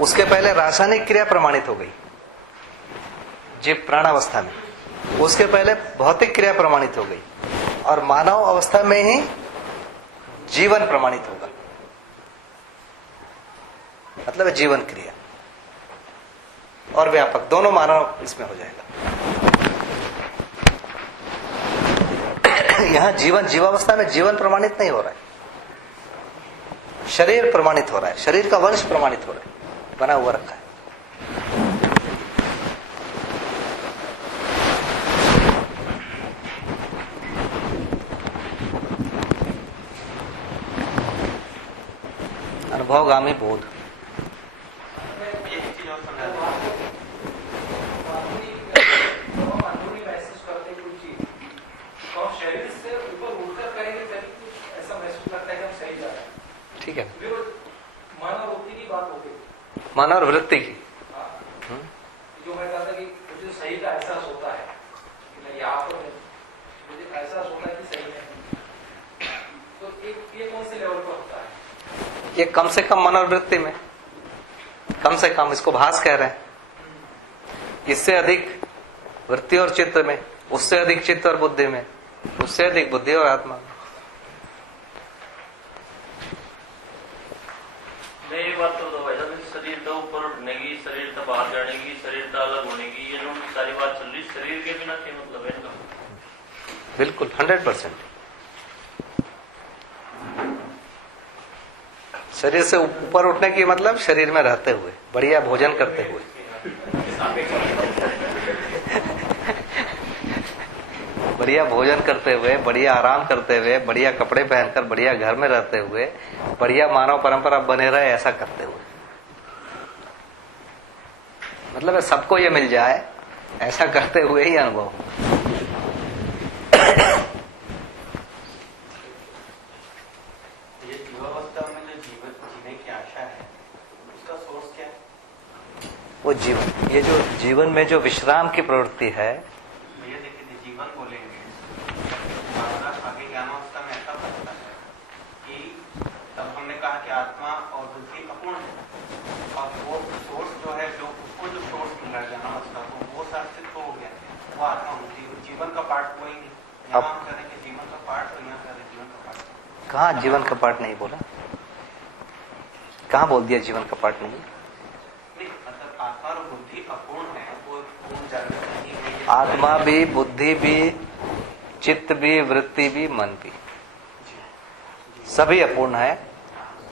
उसके पहले रासायनिक क्रिया प्रमाणित हो गई जीव प्राण अवस्था में, उसके पहले भौतिक क्रिया प्रमाणित हो गई, और मानव अवस्था में ही जीवन प्रमाणित होगा, मतलब है जीवन क्रिया और व्यापक दोनों मानव इसमें हो जाएगा। यहां जीवन जीवावस्था में जीवन प्रमाणित नहीं हो रहा है, शरीर प्रमाणित हो रहा है, शरीर का वंश प्रमाणित हो रहा है, बना हुआ रखा है। अनुभवगामी बोध। एक चीज और समझा दो। अंदरूनी महसूस करते कोई चीज तो हम शरीर से ऊपर उठकर करेंगे तभी कुछ ऐसा महसूस लगता है कि हम सही जा रहे हैं। ठीक है, फिर वो मन और वृत्ति की बात हो गई। मन और वृत्ति की। जो मैं कहा था कि मुझे सही का एहसास होता है कि मैं यहाँ पर हूँ, मुझे एहसास होता है कि सही है, तो ये कौन से लेवल पर होता है? ये कम से कम मन और वृत्ति में, कम से कम इसको भास कह रहे हैं। इससे अधिक वृत्ति और चित्त में, उससे अधिक चित्त और बुद्धि में, उससे अधिक बुद्धि और आत्मा में। मैं ये बात कर दो भाई साहब, शरीर का ऊपर उठने की, शरीर का बाहर जाने की, शरीर का अलग होने की, ये जो सारी बात चल रही, शरीर के बिना क्या मतलब है इनका? बिल्कुल 100%। शरीर से ऊपर उठने की मतलब शरीर में रहते हुए, बढ़िया भोजन करते हुए, बढ़िया भोजन करते हुए, बढ़िया आराम करते हुए, बढ़िया कपड़े पहनकर, बढ़िया घर में रहते हुए, बढ़िया मानव परंपरा बने रहे, ऐसा करते हुए, मतलब है सबको ये मिल जाए, ऐसा करते हुए ही अनुभव। ये जीवावस्था में जो जीवन जीने की आशा है, उसका सोर्स क्या है? वो जीवन, ये जो जीवन में जो विश्राम की प्रवृत्ति है, ये देखिए जीवन बोलेंगे, हमारा आगे ज्ञानावस्था में ऐसा बनता है कि तब हमने कहा कि आत्मा और बुद्धि अपूर्ण है, और वो सोर्स जो है, जो उसको जो सोर्स मिल रहा है ज्ञानावस्था को, वो सार्थिक हो गया, वो आत्मा होती है, जीवन का पार्ट कोई नहीं। यहाँ हम करें कि जीवन का पार्ट, तो यहाँ करें जीवन का पार्ट। कहाँ जीवन का पाठ नहीं बोला, कहाँ बोल दिया जीवन का पाठ नहीं? नहीं, मतलब आत्मा और बुद्धि अपूर्ण है, वो पूर्ण जागृत नहीं है। आत्मा भी, बुद्धि भी, चित्त भी, वृत्ति भी, मन भी, सभी अपूर्ण है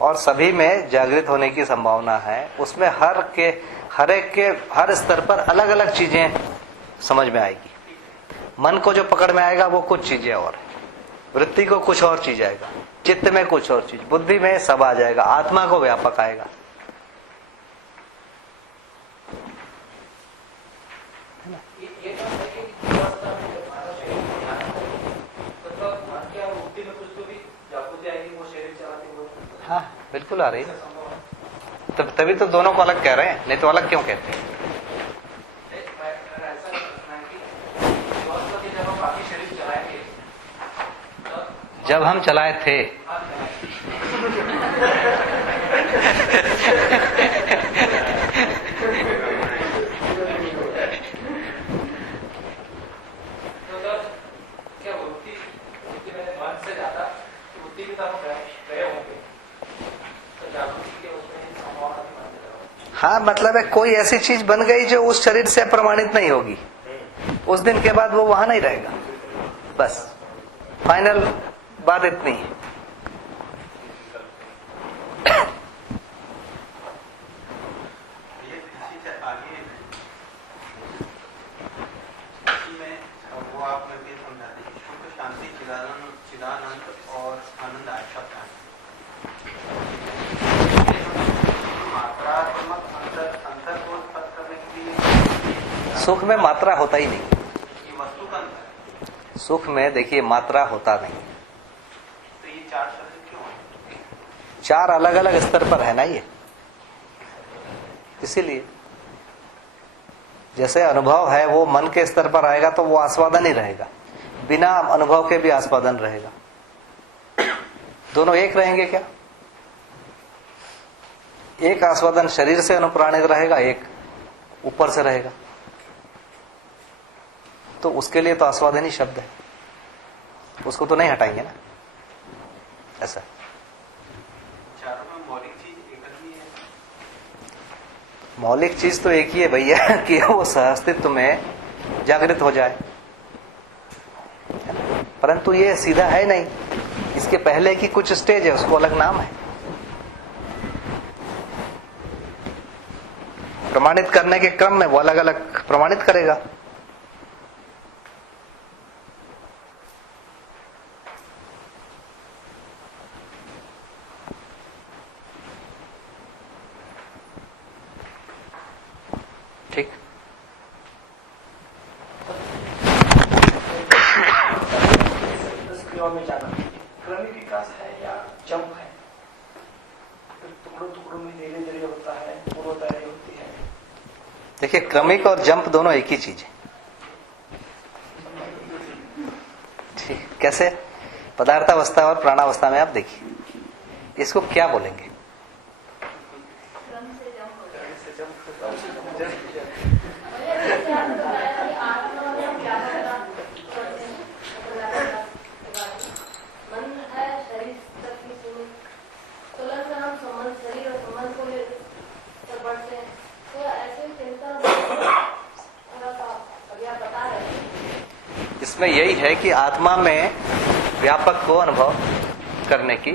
और सभी में जागृत होने की संभावना है। उसमें हर एक के हर स्तर पर अलग अलग चीजें समझ में आएगी। मन को जो पकड़ में आएगा वो कुछ चीजें और, वृत्ति को कुछ और चीज आएगा, चित्त में कुछ और चीज, बुद्धि में सब आ जाएगा, आत्मा को व्यापक आएगा। ये बात है कि जीवावस्था में जब हमारा शरीर ध्यान हो, मतलब मन की और वृत्ति में कुछ तो भी जागृति आएगी, वो शरीर चलाते हुए। हाँ बिल्कुल आ रही है, तभी तो दोनों को अलग कह रहे हैं, नहीं तो अलग क्यों कहते हैं? ऐसा है कि जीवावस्था के जब हम बाकी शरीर चलाएंगे, जब हम चलाए थे, हाँ, मतलब है कोई ऐसी चीज बन गई जो उस शरीर से प्रमाणित नहीं होगी, उस दिन के बाद वो वहां नहीं रहेगा। बस फाइनल बात इतनी है। ये इसी से आगे इसी में वो आप मेरे को समझा दीजिए, सुख शांति चिदानंद और आनंद आए शब्द हैं। मात्रात्मक अंतर को उत्पन्न करने के लिए सुख में मात्रा होता ही नहीं। ये वस्तु का अंतर है। सुख में देखिए मात्रा होता नहीं। तो ये चार शब्द क्यों है? चार अलग अलग स्तर पर है ना ये, इसीलिए जैसे अनुभव है वो मन के स्तर पर आएगा तो वो आस्वादन ही रहेगा, बिना अनुभव के भी आस्वादन रहेगा। दोनों एक रहेंगे क्या? एक आस्वादन शरीर से अनुप्राणित रहेगा, एक ऊपर से रहेगा, तो उसके लिए तो आस्वादन ही शब्द है, उसको तो नहीं हटाएंगे ना। ऐसा चारों में मौलिक चीज एक ही है। मौलिक चीज तो एक ही है भैया कि वो सहअस्तित्व में जागृत हो जाए, परंतु ये सीधा है नहीं, इसके पहले की कुछ स्टेज है, उसको अलग नाम है। प्रमाणित करने के क्रम में वो अलग अलग प्रमाणित करेगा। ठीक। क्रियाओं में जाना क्रमिक विकास है या जंप है? टुकड़ों टुकड़ों में धीरे धीरे होता है, पूर्वोत्तर होती है। देखिए क्रमिक और जंप दोनों एक ही चीज है। ठीक, कैसे? पदार्थावस्था और प्राणावस्था में आप देखिए, इसको क्या बोलेंगे? इसमें यही है कि आत्मा में व्यापक को अनुभव करने की,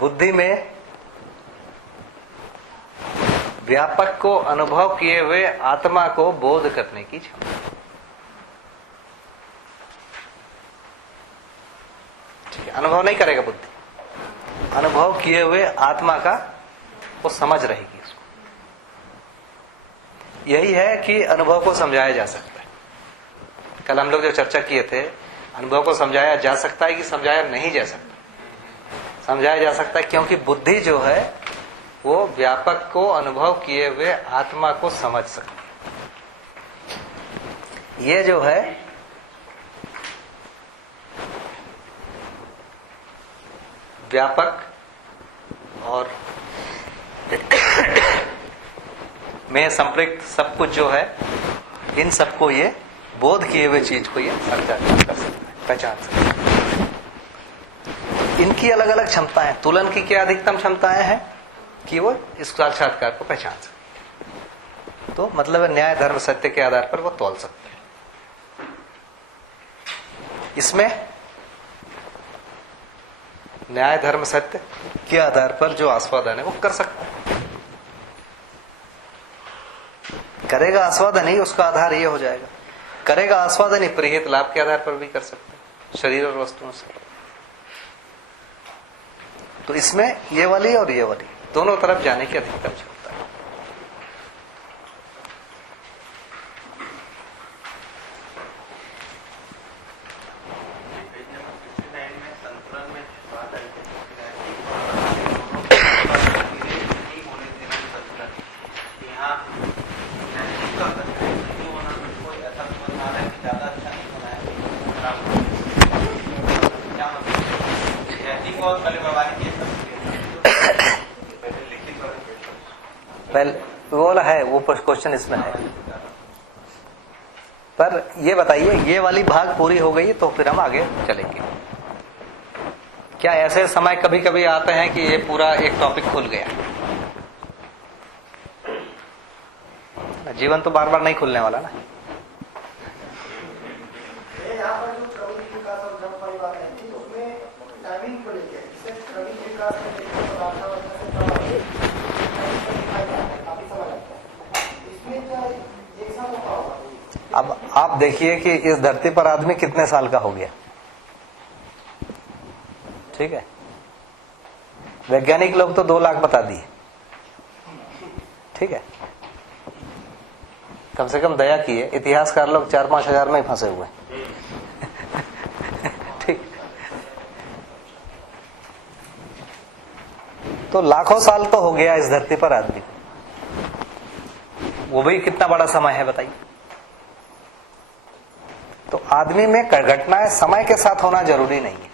बुद्धि में व्यापक को अनुभव किए हुए आत्मा को बोध करने की क्षमता। ठीक है, अनुभव नहीं करेगा बुद्धि, अनुभव किए हुए आत्मा का वो समझ रहेगी उसको। यही है कि अनुभव को समझाया जा सकता है। कल हम लोग जो चर्चा किए थे, अनुभव को समझाया जा सकता है कि समझाया नहीं जा सकता? समझाया जा सकता है, क्योंकि बुद्धि जो है वो व्यापक को अनुभव किए हुए आत्मा को समझ सकती है। ये जो है व्यापक और में संपृक्त सब कुछ जो है, इन सबको ये बोध किए हुए चीज को ये साक्षात्कार कर सकता है, पहचान सकता है। इनकी अलग अलग क्षमताएं, तुलन की क्या अधिकतम क्षमताएं हैं कि वो इस साक्षात्कार को पहचान सकते। तो मतलब है न्याय धर्म सत्य के आधार पर वो तोल सकते हैं। इसमें न्याय धर्म सत्य के आधार पर जो आस्वादन है वो कर सकता है। करेगा आस्वादन ही, उसका आधार ये हो जाएगा। करेगा आस्वादन ही प्रिहित लाभ के आधार पर भी कर सकते हैं, शरीर और वस्तुओं से। तो इसमें ये वाली और ये वाली दोनों तरफ जाने की अधिकतम क्षमता है। पहले वो वाला है, वो क्वेश्चन इसमें है। पर ये बताइए, ये वाली भाग पूरी हो गई तो फिर हम आगे चलेंगे। क्या ऐसे समय कभी कभी आते हैं कि ये पूरा एक टॉपिक खुल गया? जीवन तो बार बार नहीं खुलने वाला ना। यहाँ पर जो क्रमिक विकास और जन्म वाली बात है थी, उसमें टाइमिंग को लेके इससे क्रमिक विकास में देखिए काफी समय लगता है, इसमें क्या एक साल होता होगा? अब आप देखिए कि इस धरती पर आदमी कितने साल का हो गया, ठीक है? वैज्ञानिक लोग तो 2 लाख बता दिए, ठीक है? कम से कम दया किए, इतिहासकार लोग 4-5 हजार में ही फंसे हुए ठीक। तो लाखों साल तो हो गया इस धरती पर आदमी, वो भी कितना बड़ा समय है बताइए। तो आदमी में घटनाएं समय के साथ होना जरूरी नहीं है।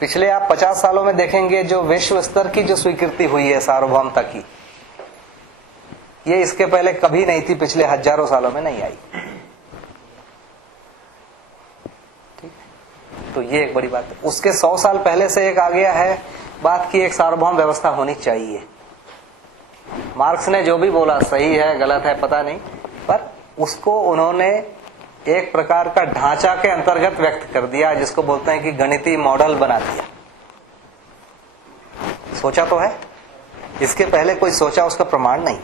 पिछले आप 50 सालों में देखेंगे जो विश्व स्तर की जो स्वीकृति हुई है सार्वभौमता की, ये इसके पहले कभी नहीं थी, पिछले हजारों सालों में नहीं आई, ठीक है? तो ये एक बड़ी बात है। उसके 100 साल पहले से एक आ गया है बात की एक सार्वभौम व्यवस्था होनी चाहिए। मार्क्स ने जो भी बोला सही है गलत है पता नहीं, पर उसको उन्होंने एक प्रकार का ढांचा के अंतर्गत व्यक्त कर दिया, जिसको बोलते हैं कि गणितीय मॉडल बना दिया। सोचा तो है, इसके पहले कोई सोचा उसका प्रमाण नहीं,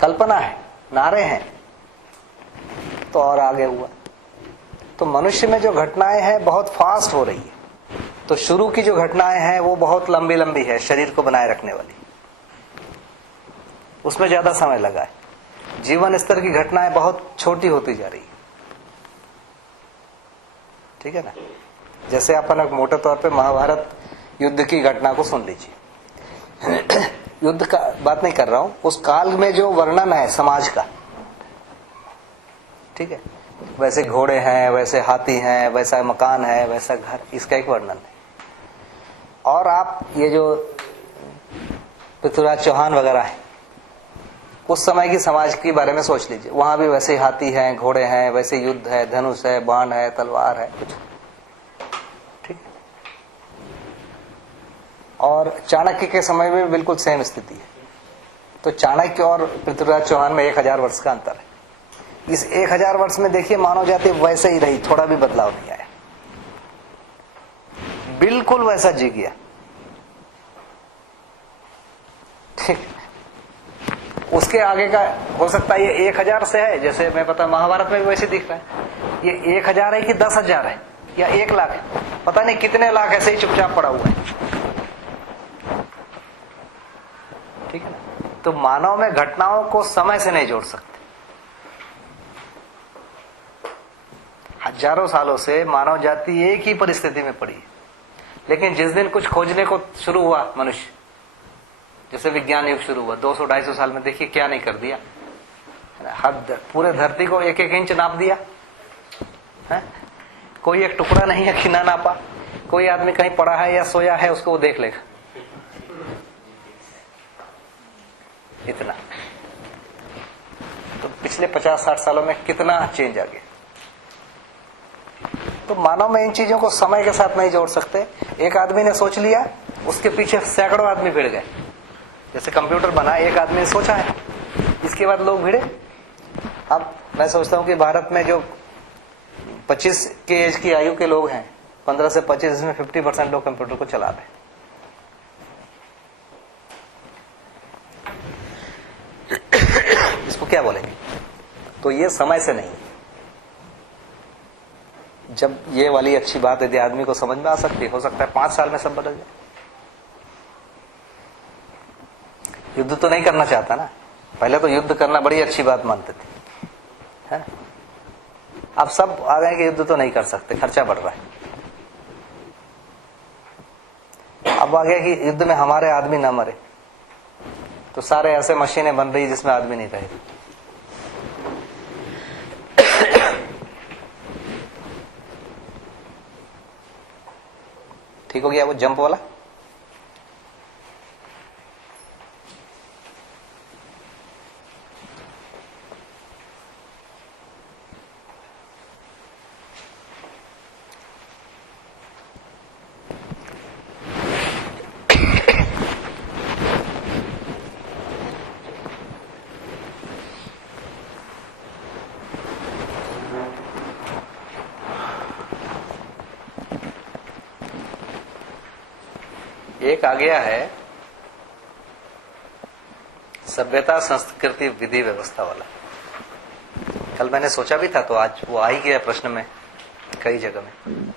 कल्पना है, नारे हैं, तो और आगे हुआ। तो मनुष्य में जो घटनाएं हैं बहुत फास्ट हो रही है। तो शुरू की जो घटनाएं हैं वो बहुत लंबी लंबी है, शरीर को बनाए रखने वाली, उसमें ज्यादा समय लगा है। जीवन स्तर की घटनाएं बहुत छोटी होती जा रही है, ठीक है ना? जैसे अपन एक मोटे तौर पे महाभारत युद्ध की घटना को सुन लीजिए। युद्ध का बात नहीं कर रहा हूं, उस काल में जो वर्णन है समाज का, ठीक है? वैसे घोड़े हैं, वैसे हाथी हैं, वैसा मकान है, वैसा घर, इसका एक वर्णन है। और आप ये जो पृथ्वीराज चौहान वगैरह है, उस समय की समाज के बारे में सोच लीजिए, वहां भी वैसे हाथी हैं, घोड़े हैं, वैसे युद्ध है, धनुष है, बाण है, तलवार है, कुछ, ठीक है? और चाणक्य के समय में बिल्कुल सेम स्थिति है। तो चाणक्य और पृथ्वीराज चौहान में 1000 वर्ष का अंतर है। इस 1000 वर्ष में देखिए मानव जाति वैसे ही रही, थोड़ा भी बदलाव नहीं आया, बिल्कुल वैसा जी गया, ठीक। उसके आगे का हो सकता है ये 1000 से है, जैसे मैं पता महाभारत में भी वैसे दिख रहा है। ये 1000 है कि 10,000 है या 1 लाख है, पता नहीं कितने लाख ऐसे ही चुपचाप पड़ा हुआ है, ठीक है ना? तो मानव में घटनाओं को समय से नहीं जोड़ सकते। हजारों सालों से मानव जाति एक ही परिस्थिति में पड़ी है, लेकिन जिस दिन कुछ खोजने को शुरू हुआ मनुष्य, जैसे विज्ञान युग शुरू हुआ 200-250 साल में, देखिए क्या नहीं कर दिया। हद पूरे धरती को 1-1 इंच नाप दिया है? कोई एक टुकड़ा नहीं है कि ना नापा। कोई आदमी कहीं पड़ा है या सोया है, उसको वो देख लेगा, इतना। तो पिछले 50-60 सालों में कितना चेंज आ गया। तो मानव में इन चीजों को समय के साथ नहीं जोड़ सकते। एक आदमी ने सोच लिया, उसके पीछे सैकड़ों आदमी भिड़ गए। जैसे कंप्यूटर बना, एक आदमी ने सोचा है, इसके बाद लोग भिड़े। अब मैं सोचता हूं कि भारत में जो 25 के एज की आयु के लोग हैं, 15 से 25, इसमें 50% लोग कंप्यूटर को चला रहे हैं। इसको क्या बोलेंगे? तो ये समय से नहीं। जब ये वाली अच्छी बात यदि आदमी को समझ में आ सकती, हो सकता है 5 साल में सब बदल जाए। युद्ध तो नहीं करना चाहता ना, पहले तो युद्ध करना बड़ी अच्छी बात मानते थे, है ना? अब सब आ गए कि युद्ध तो नहीं कर सकते, खर्चा बढ़ रहा है। अब आ गया कि युद्ध में हमारे आदमी ना मरे, तो सारे ऐसे मशीनें बन रही जिसमें आदमी नहीं रहे। ठीक हो गया वो जंप वाला। एक आ गया है सभ्यता संस्कृति विधि व्यवस्था वाला। कल मैंने सोचा भी था तो आज वो आ ही गया प्रश्न में कई जगह में।